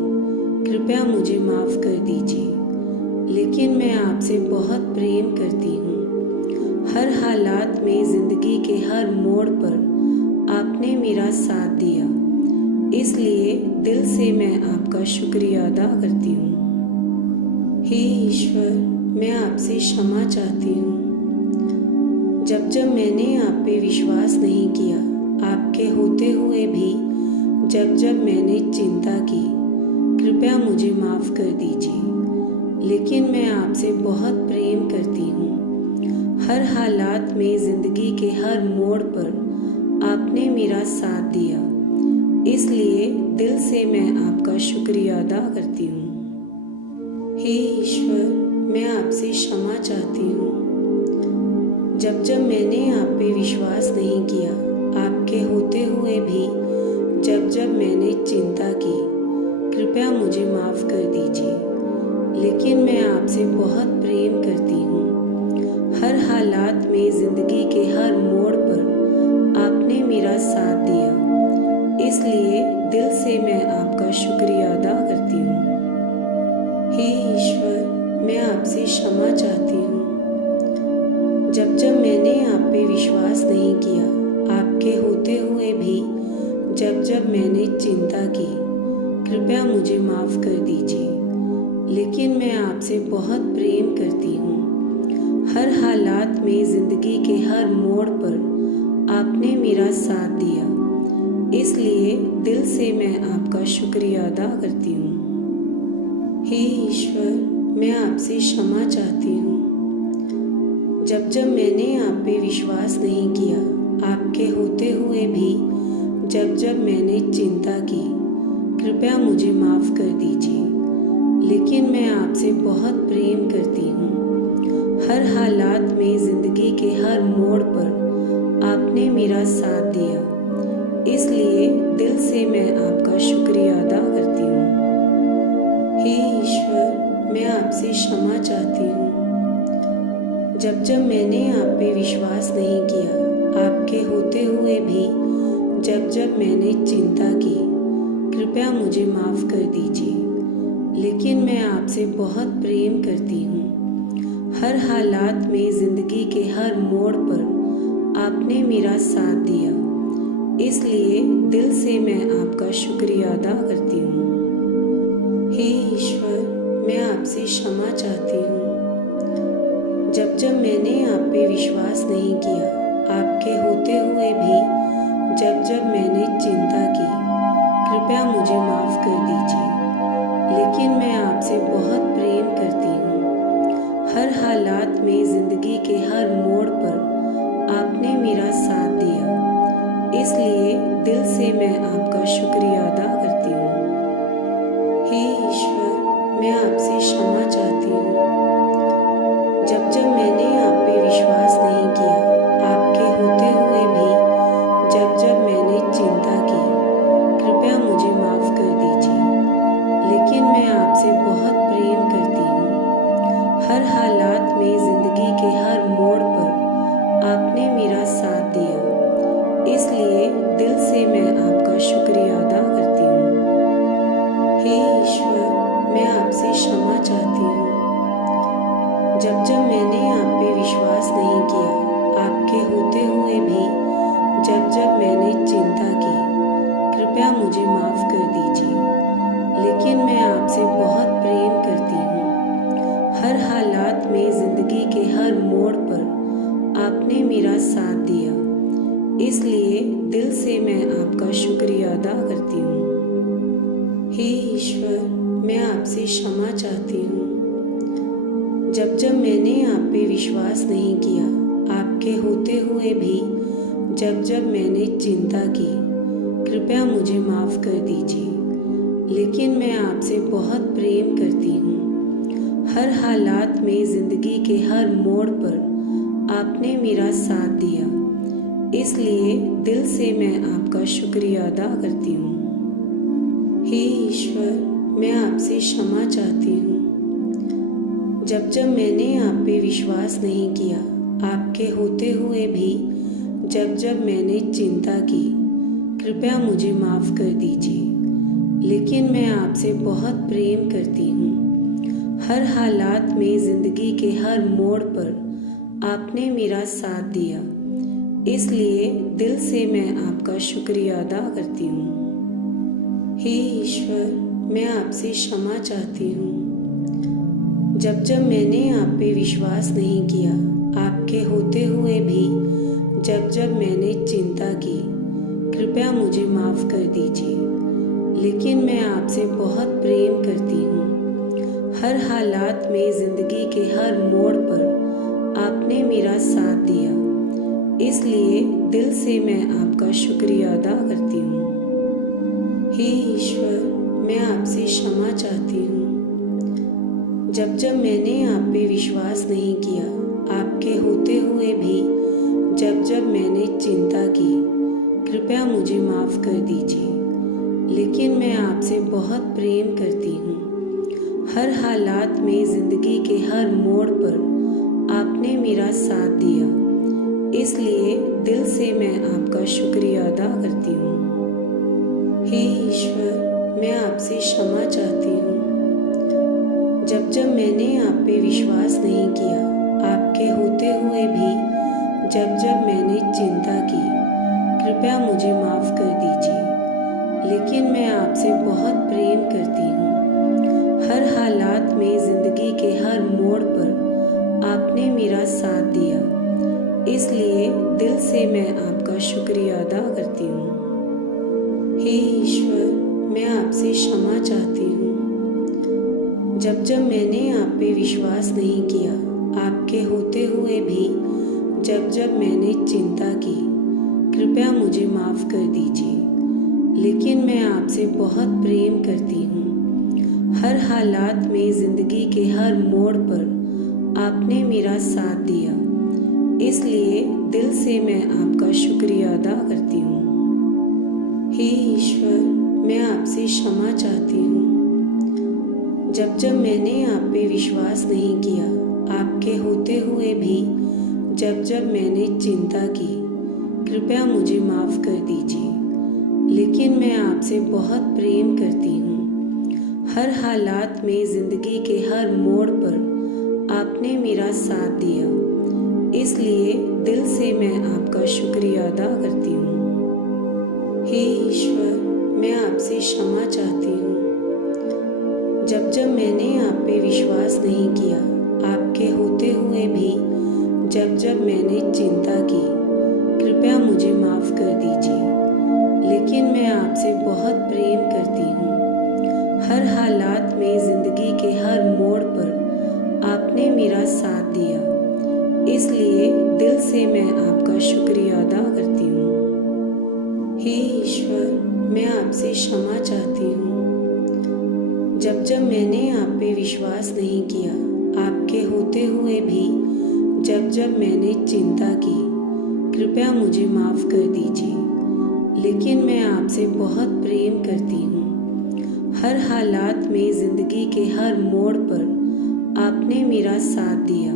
कृपया मुझे माफ़ कर दीजिए। लेकिन मैं आपसे बहुत प्रेम करती हूँ। हर हालात में, ज़िंदगी के हर मोड़ पर आपने मेरा साथ दिया, इसलिए दिल से मैं आपका शुक्रिया अदा करती हूँ। हे ईश्वर, मैं आपसे क्षमा चाहती हूँ। जब जब मैंने आप पे विश्वास नहीं किया, आपके होते हुए भी जब जब मैंने चिंता की, कृपया मुझे माफ़ कर दीजिए। लेकिन मैं आपसे बहुत प्रेम करती हूँ। हर हालात में, ज़िंदगी के हर मोड़ पर आपने मेरा साथ दिया, इसलिए दिल से मैं आपका शुक्रिया अदा करती हूँ। हे ईश्वर, मैं आपसे क्षमा चाहती हूँ। जब जब मैंने आप पे विश्वास नहीं किया, आपके होते हुए भी जब जब मैंने चिंता की, कृपया मुझे माफ़ कर दीजिए। लेकिन मैं आपसे बहुत प्रेम करती हूँ। हर हालात में, ज़िंदगी के हर मोड़ पर आपने मेरा साथ दिया, इसलिए दिल से मैं आपका शुक्रिया अदा करती हूँ। हे ईश्वर, मैं आपसे क्षमा चाहती हूँ। जब जब मैंने आप पे विश्वास नहीं किया, आपके होते हुए भी जब जब मैंने चिंता की, कृपया मुझे माफ़ कर दीजिए। लेकिन मैं आपसे बहुत प्रेम करती हूँ। हर हालात में, ज़िंदगी के हर मोड़ पर आपने मेरा साथ दिया, इसलिए दिल से मैं आपका शुक्रिया अदा करती हूँ। हे ईश्वर, मैं आपसे क्षमा चाहती हूँ। जब जब मैंने आप पे विश्वास नहीं किया, आपके होते हुए भी जब जब मैंने चिंता की, कृपया मुझे माफ़ कर दीजिए। लेकिन मैं आपसे बहुत प्रेम करती हूँ। हर हालात में, ज़िंदगी के हर मोड़ पर आपने मेरा साथ दिया, इसलिए दिल से मैं आपका शुक्रिया अदा करती हूँ। हे ईश्वर, मैं आपसे क्षमा चाहती हूँ। जब जब मैंने आप पे विश्वास नहीं किया, आपके होते हुए भी जब जब मैंने चिंता की, कृपया मुझे माफ़ कर दीजिए। लेकिन मैं आपसे बहुत प्रेम करती हूँ। हर हालात में, ज़िंदगी के हर मोड़ पर आपने मेरा साथ दिया, इसलिए दिल से मैं आपका शुक्रिया अदा करती हूँ। हे ईश्वर, मैं आपसे क्षमा चाहती हूँ। जब जब मैंने आप पे विश्वास नहीं किया, आपके होते हुए भी जब जब मैंने चिंता की, कृपया मुझे माफ़ कर दीजिए। लेकिन मैं आपसे बहुत प्रेम करती हूँ। हर हालात में, ज़िंदगी के हर मोड़ पर आपने मेरा साथ दिया, इसलिए दिल से मैं आपका शुक्रिया अदा करती हूँ। हे ईश्वर, मैं आपसे क्षमा चाहती हूँ। जब जब मैंने आप पे विश्वास नहीं किया, आपके होते हुए भी जब जब मैंने चिंता की, कृपया मुझे माफ़ कर दीजिए। लेकिन मैं आपसे बहुत प्रेम करती हूँ। हर हालात में, ज़िंदगी के हर मोड़ पर आपने मेरा साथ दिया, इसलिए दिल से मैं आपका शुक्रिया अदा करती हूँ। हे ईश्वर, मैं आपसे क्षमा चाहती हूँ। जब जब मैंने आप पे विश्वास नहीं किया, आपके होते हुए भी जब जब मैंने चिंता की, कृपया मुझे माफ़ कर दीजिए। लेकिन मैं आपसे बहुत प्रेम करती हूँ। हर हालात में, ज़िंदगी के हर मोड़ पर आपने मेरा साथ दिया, इसलिए दिल से मैं आपका शुक्रिया अदा करती हूँ। हे ईश्वर, मैं आपसे क्षमा चाहती हूँ। जब जब मैंने आप पे विश्वास नहीं किया, आपके होते हुए भी जब जब मैंने चिंता की, कृपया मुझे माफ़ कर दीजिए। लेकिन मैं आपसे बहुत प्रेम करती हूँ। हर हालात में, ज़िंदगी के हर मोड़ पर आपने मेरा साथ दिया, इसलिए दिल से मैं आपका शुक्रिया अदा करती हूँ। हे ईश्वर, मैं आपसे क्षमा चाहती हूँ। जब जब मैंने आप पे विश्वास नहीं किया, आपके होते हुए भी जब जब मैंने चिंता की, कृपया मुझे माफ़ कर दीजिए। लेकिन मैं आपसे बहुत प्रेम करती हूँ। हर हालात में, ज़िंदगी के हर मोड़ पर आपने मेरा साथ दिया, इसलिए दिल से मैं आपका शुक्रिया अदा करती हूँ। हे ईश्वर, मैं आपसे क्षमा चाहती हूँ। जब जब मैंने आप पे विश्वास नहीं किया, आपके होते हुए भी जब जब मैंने चिंता की, कृपया मुझे माफ़ कर दीजिए। लेकिन मैं आपसे बहुत प्रेम करती हूँ। हर हालात में, ज़िंदगी के हर मोड़ पर आपने मेरा साथ दिया, इसलिए दिल से मैं आपका शुक्रिया अदा करती हूँ। हे ईश्वर, मैं आपसे क्षमा चाहती हूँ। जब जब मैंने आप पे विश्वास नहीं किया, आपके होते हुए भी जब जब मैंने चिंता की, कृपया मुझे माफ़ कर दीजिए। लेकिन मैं आपसे बहुत प्रेम करती हूँ। हर हालात में, ज़िंदगी के हर मोड़ पर आपने मेरा साथ दिया, इसलिए दिल से मैं आपका शुक्रिया अदा करती हूँ। हे ईश्वर, मैं आपसे क्षमा चाहती हूँ। जब जब मैंने आप पे विश्वास नहीं किया, आपके होते हुए भी जब जब मैंने चिंता की, कृपया मुझे माफ़ कर दीजिए। लेकिन मैं आपसे बहुत प्रेम करती हूँ। हर हालात में, ज़िंदगी के हर मोड़ पर आपने मेरा साथ दिया, इसलिए दिल से मैं आपका शुक्रिया अदा करती हूँ। हे ईश्वर, मैं आपसे क्षमा चाहती हूँ। जब जब मैंने आप पे विश्वास नहीं किया, आपके होते हुए भी जब जब मैंने चिंता की, कृपया मुझे माफ़ कर दीजिए। लेकिन मैं आपसे बहुत प्रेम करती हूँ। हर हालात में, ज़िंदगी के हर मोड़ पर आपने मेरा साथ दिया, इसलिए दिल से मैं आपका शुक्रिया अदा करती हूँ। हे ईश्वर, मैं आपसे क्षमा चाहती हूँ। जब जब मैंने आप पे विश्वास नहीं किया, आपके होते हुए भी जब जब मैंने चिंता की, कृपया मुझे माफ़ कर दीजिए। लेकिन मैं आपसे बहुत प्रेम करती हूँ। हर हालात में ज़िंदगी के हर मोड़ पर आपने मेरा साथ दिया, इसलिए दिल से मैं आपका शुक्रिया अदा करती हूँ। हे ईश्वर, मैं आपसे क्षमा चाहती हूँ। जब जब मैंने आप पे विश्वास नहीं किया, आपके होते हुए भी जब जब मैंने चिंता की, कृपया मुझे माफ़ कर दीजिए। लेकिन मैं आपसे बहुत प्रेम करती हूँ। हर हालात में ज़िंदगी के हर मोड़ पर आपने मेरा साथ दिया, इसलिए दिल से मैं आपका शुक्रिया अदा करती हूँ। हे ईश्वर, मैं आपसे क्षमा चाहती हूँ। जब जब मैंने आप पे विश्वास नहीं किया, आपके होते हुए भी जब जब मैंने चिंता की, कृपया मुझे माफ़ कर दीजिए। लेकिन मैं आपसे बहुत प्रेम करती हूँ। हर हालात में ज़िंदगी के हर मोड़ पर आपने मेरा साथ दिया,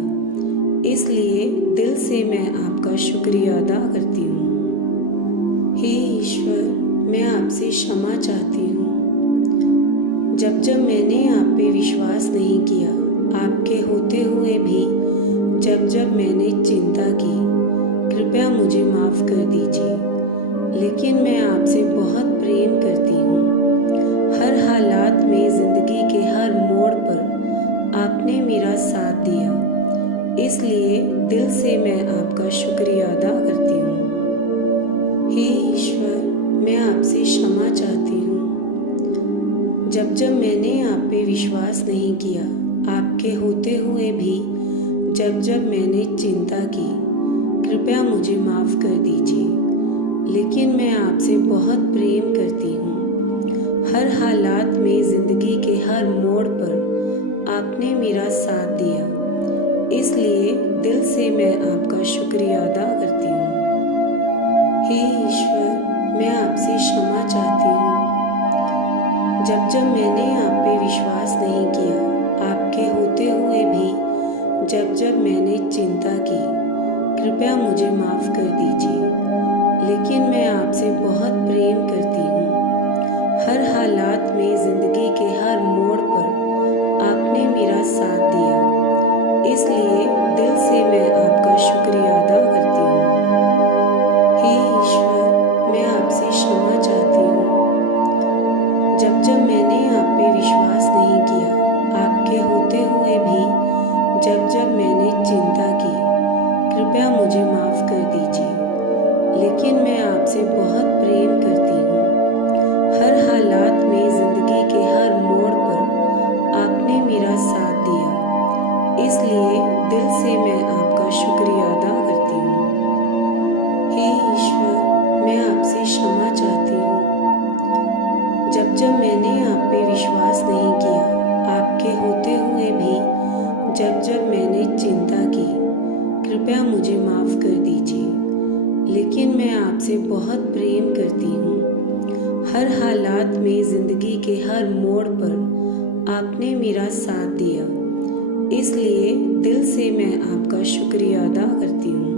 इसलिए दिल से मैं आपका शुक्रिया अदा करती हूँ। हे ईश्वर, मैं आपसे क्षमा चाहती हूँ। जब जब मैंने आप पे विश्वास नहीं किया, आपके होते हुए भी जब जब मैंने चिंता की, कृपया मुझे माफ़ कर दीजिए। लेकिन मैं आपसे बहुत प्रेम करती हूँ। हर हालात में ज़िंदगी के हर मोड़ पर आपने मेरा साथ दिया, इसलिए दिल से मैं आपका शुक्रिया अदा करती हूँ। हे ईश्वर, मैं आपसे क्षमा चाहती हूँ। जब जब मैंने आप पे विश्वास नहीं किया, आपके होते हुए भी जब जब मैंने चिंता की, कृपया मुझे माफ़ कर दीजिए। लेकिन मैं आपसे बहुत प्रेम करती हूँ। हर हालात में ज़िंदगी के हर मोड़ पर आपने मेरा साथ दिया, इसलिए दिल से मैं आपका शुक्रिया अदा करती हूँ। हे ईश्वर, मैं आपसे क्षमा चाहती हूँ। जब जब मैंने आप पे विश्वास नहीं किया, आपके होते हुए भी जब जब मैंने चिंता की, कृपया मुझे माफ़ कर दीजिए। लेकिन मैं आपसे बहुत प्रेम करती हूँ। हर हालात में ज़िंदगी के हर मोड़ पर आपने मेरा साथ दिया, इसलिए दिल से मैं आपका शुक्रिया अदा करती हूँ। हे ईश्वर, मैं आपसे क्षमा चाहती हूँ। जब जब मैंने आप पे विश्वास नहीं किया, आपके होते हुए भी जब जब मैंने चिंता की, कृपया मुझे माफ़ कर दीजिए। लेकिन मैं आपसे बहुत प्रेम करती हूँ। हर हालात में ज़िंदगी के हर मोड़ पर आपने मेरा साथ दिया, इसलिए दिल से मैं आपका शुक्रिया अदा करती हूँ। हे ईश्वर, मैं आपसे क्षमा चाहती हूँ। जब जब मैंने आप पे विश्वास नहीं किया, आपके होते हुए भी जब जब मैंने चिंता की, कृपया मुझे माफ़ कर दीजिए। लेकिन मैं आपसे बहुत प्रेम करती हूँ। हर हालात में ज़िंदगी के हर मोड़ पर आपने मेरा साथ दिया, इसलिए दिल से मैं आपका शुक्रिया अदा करती हूँ।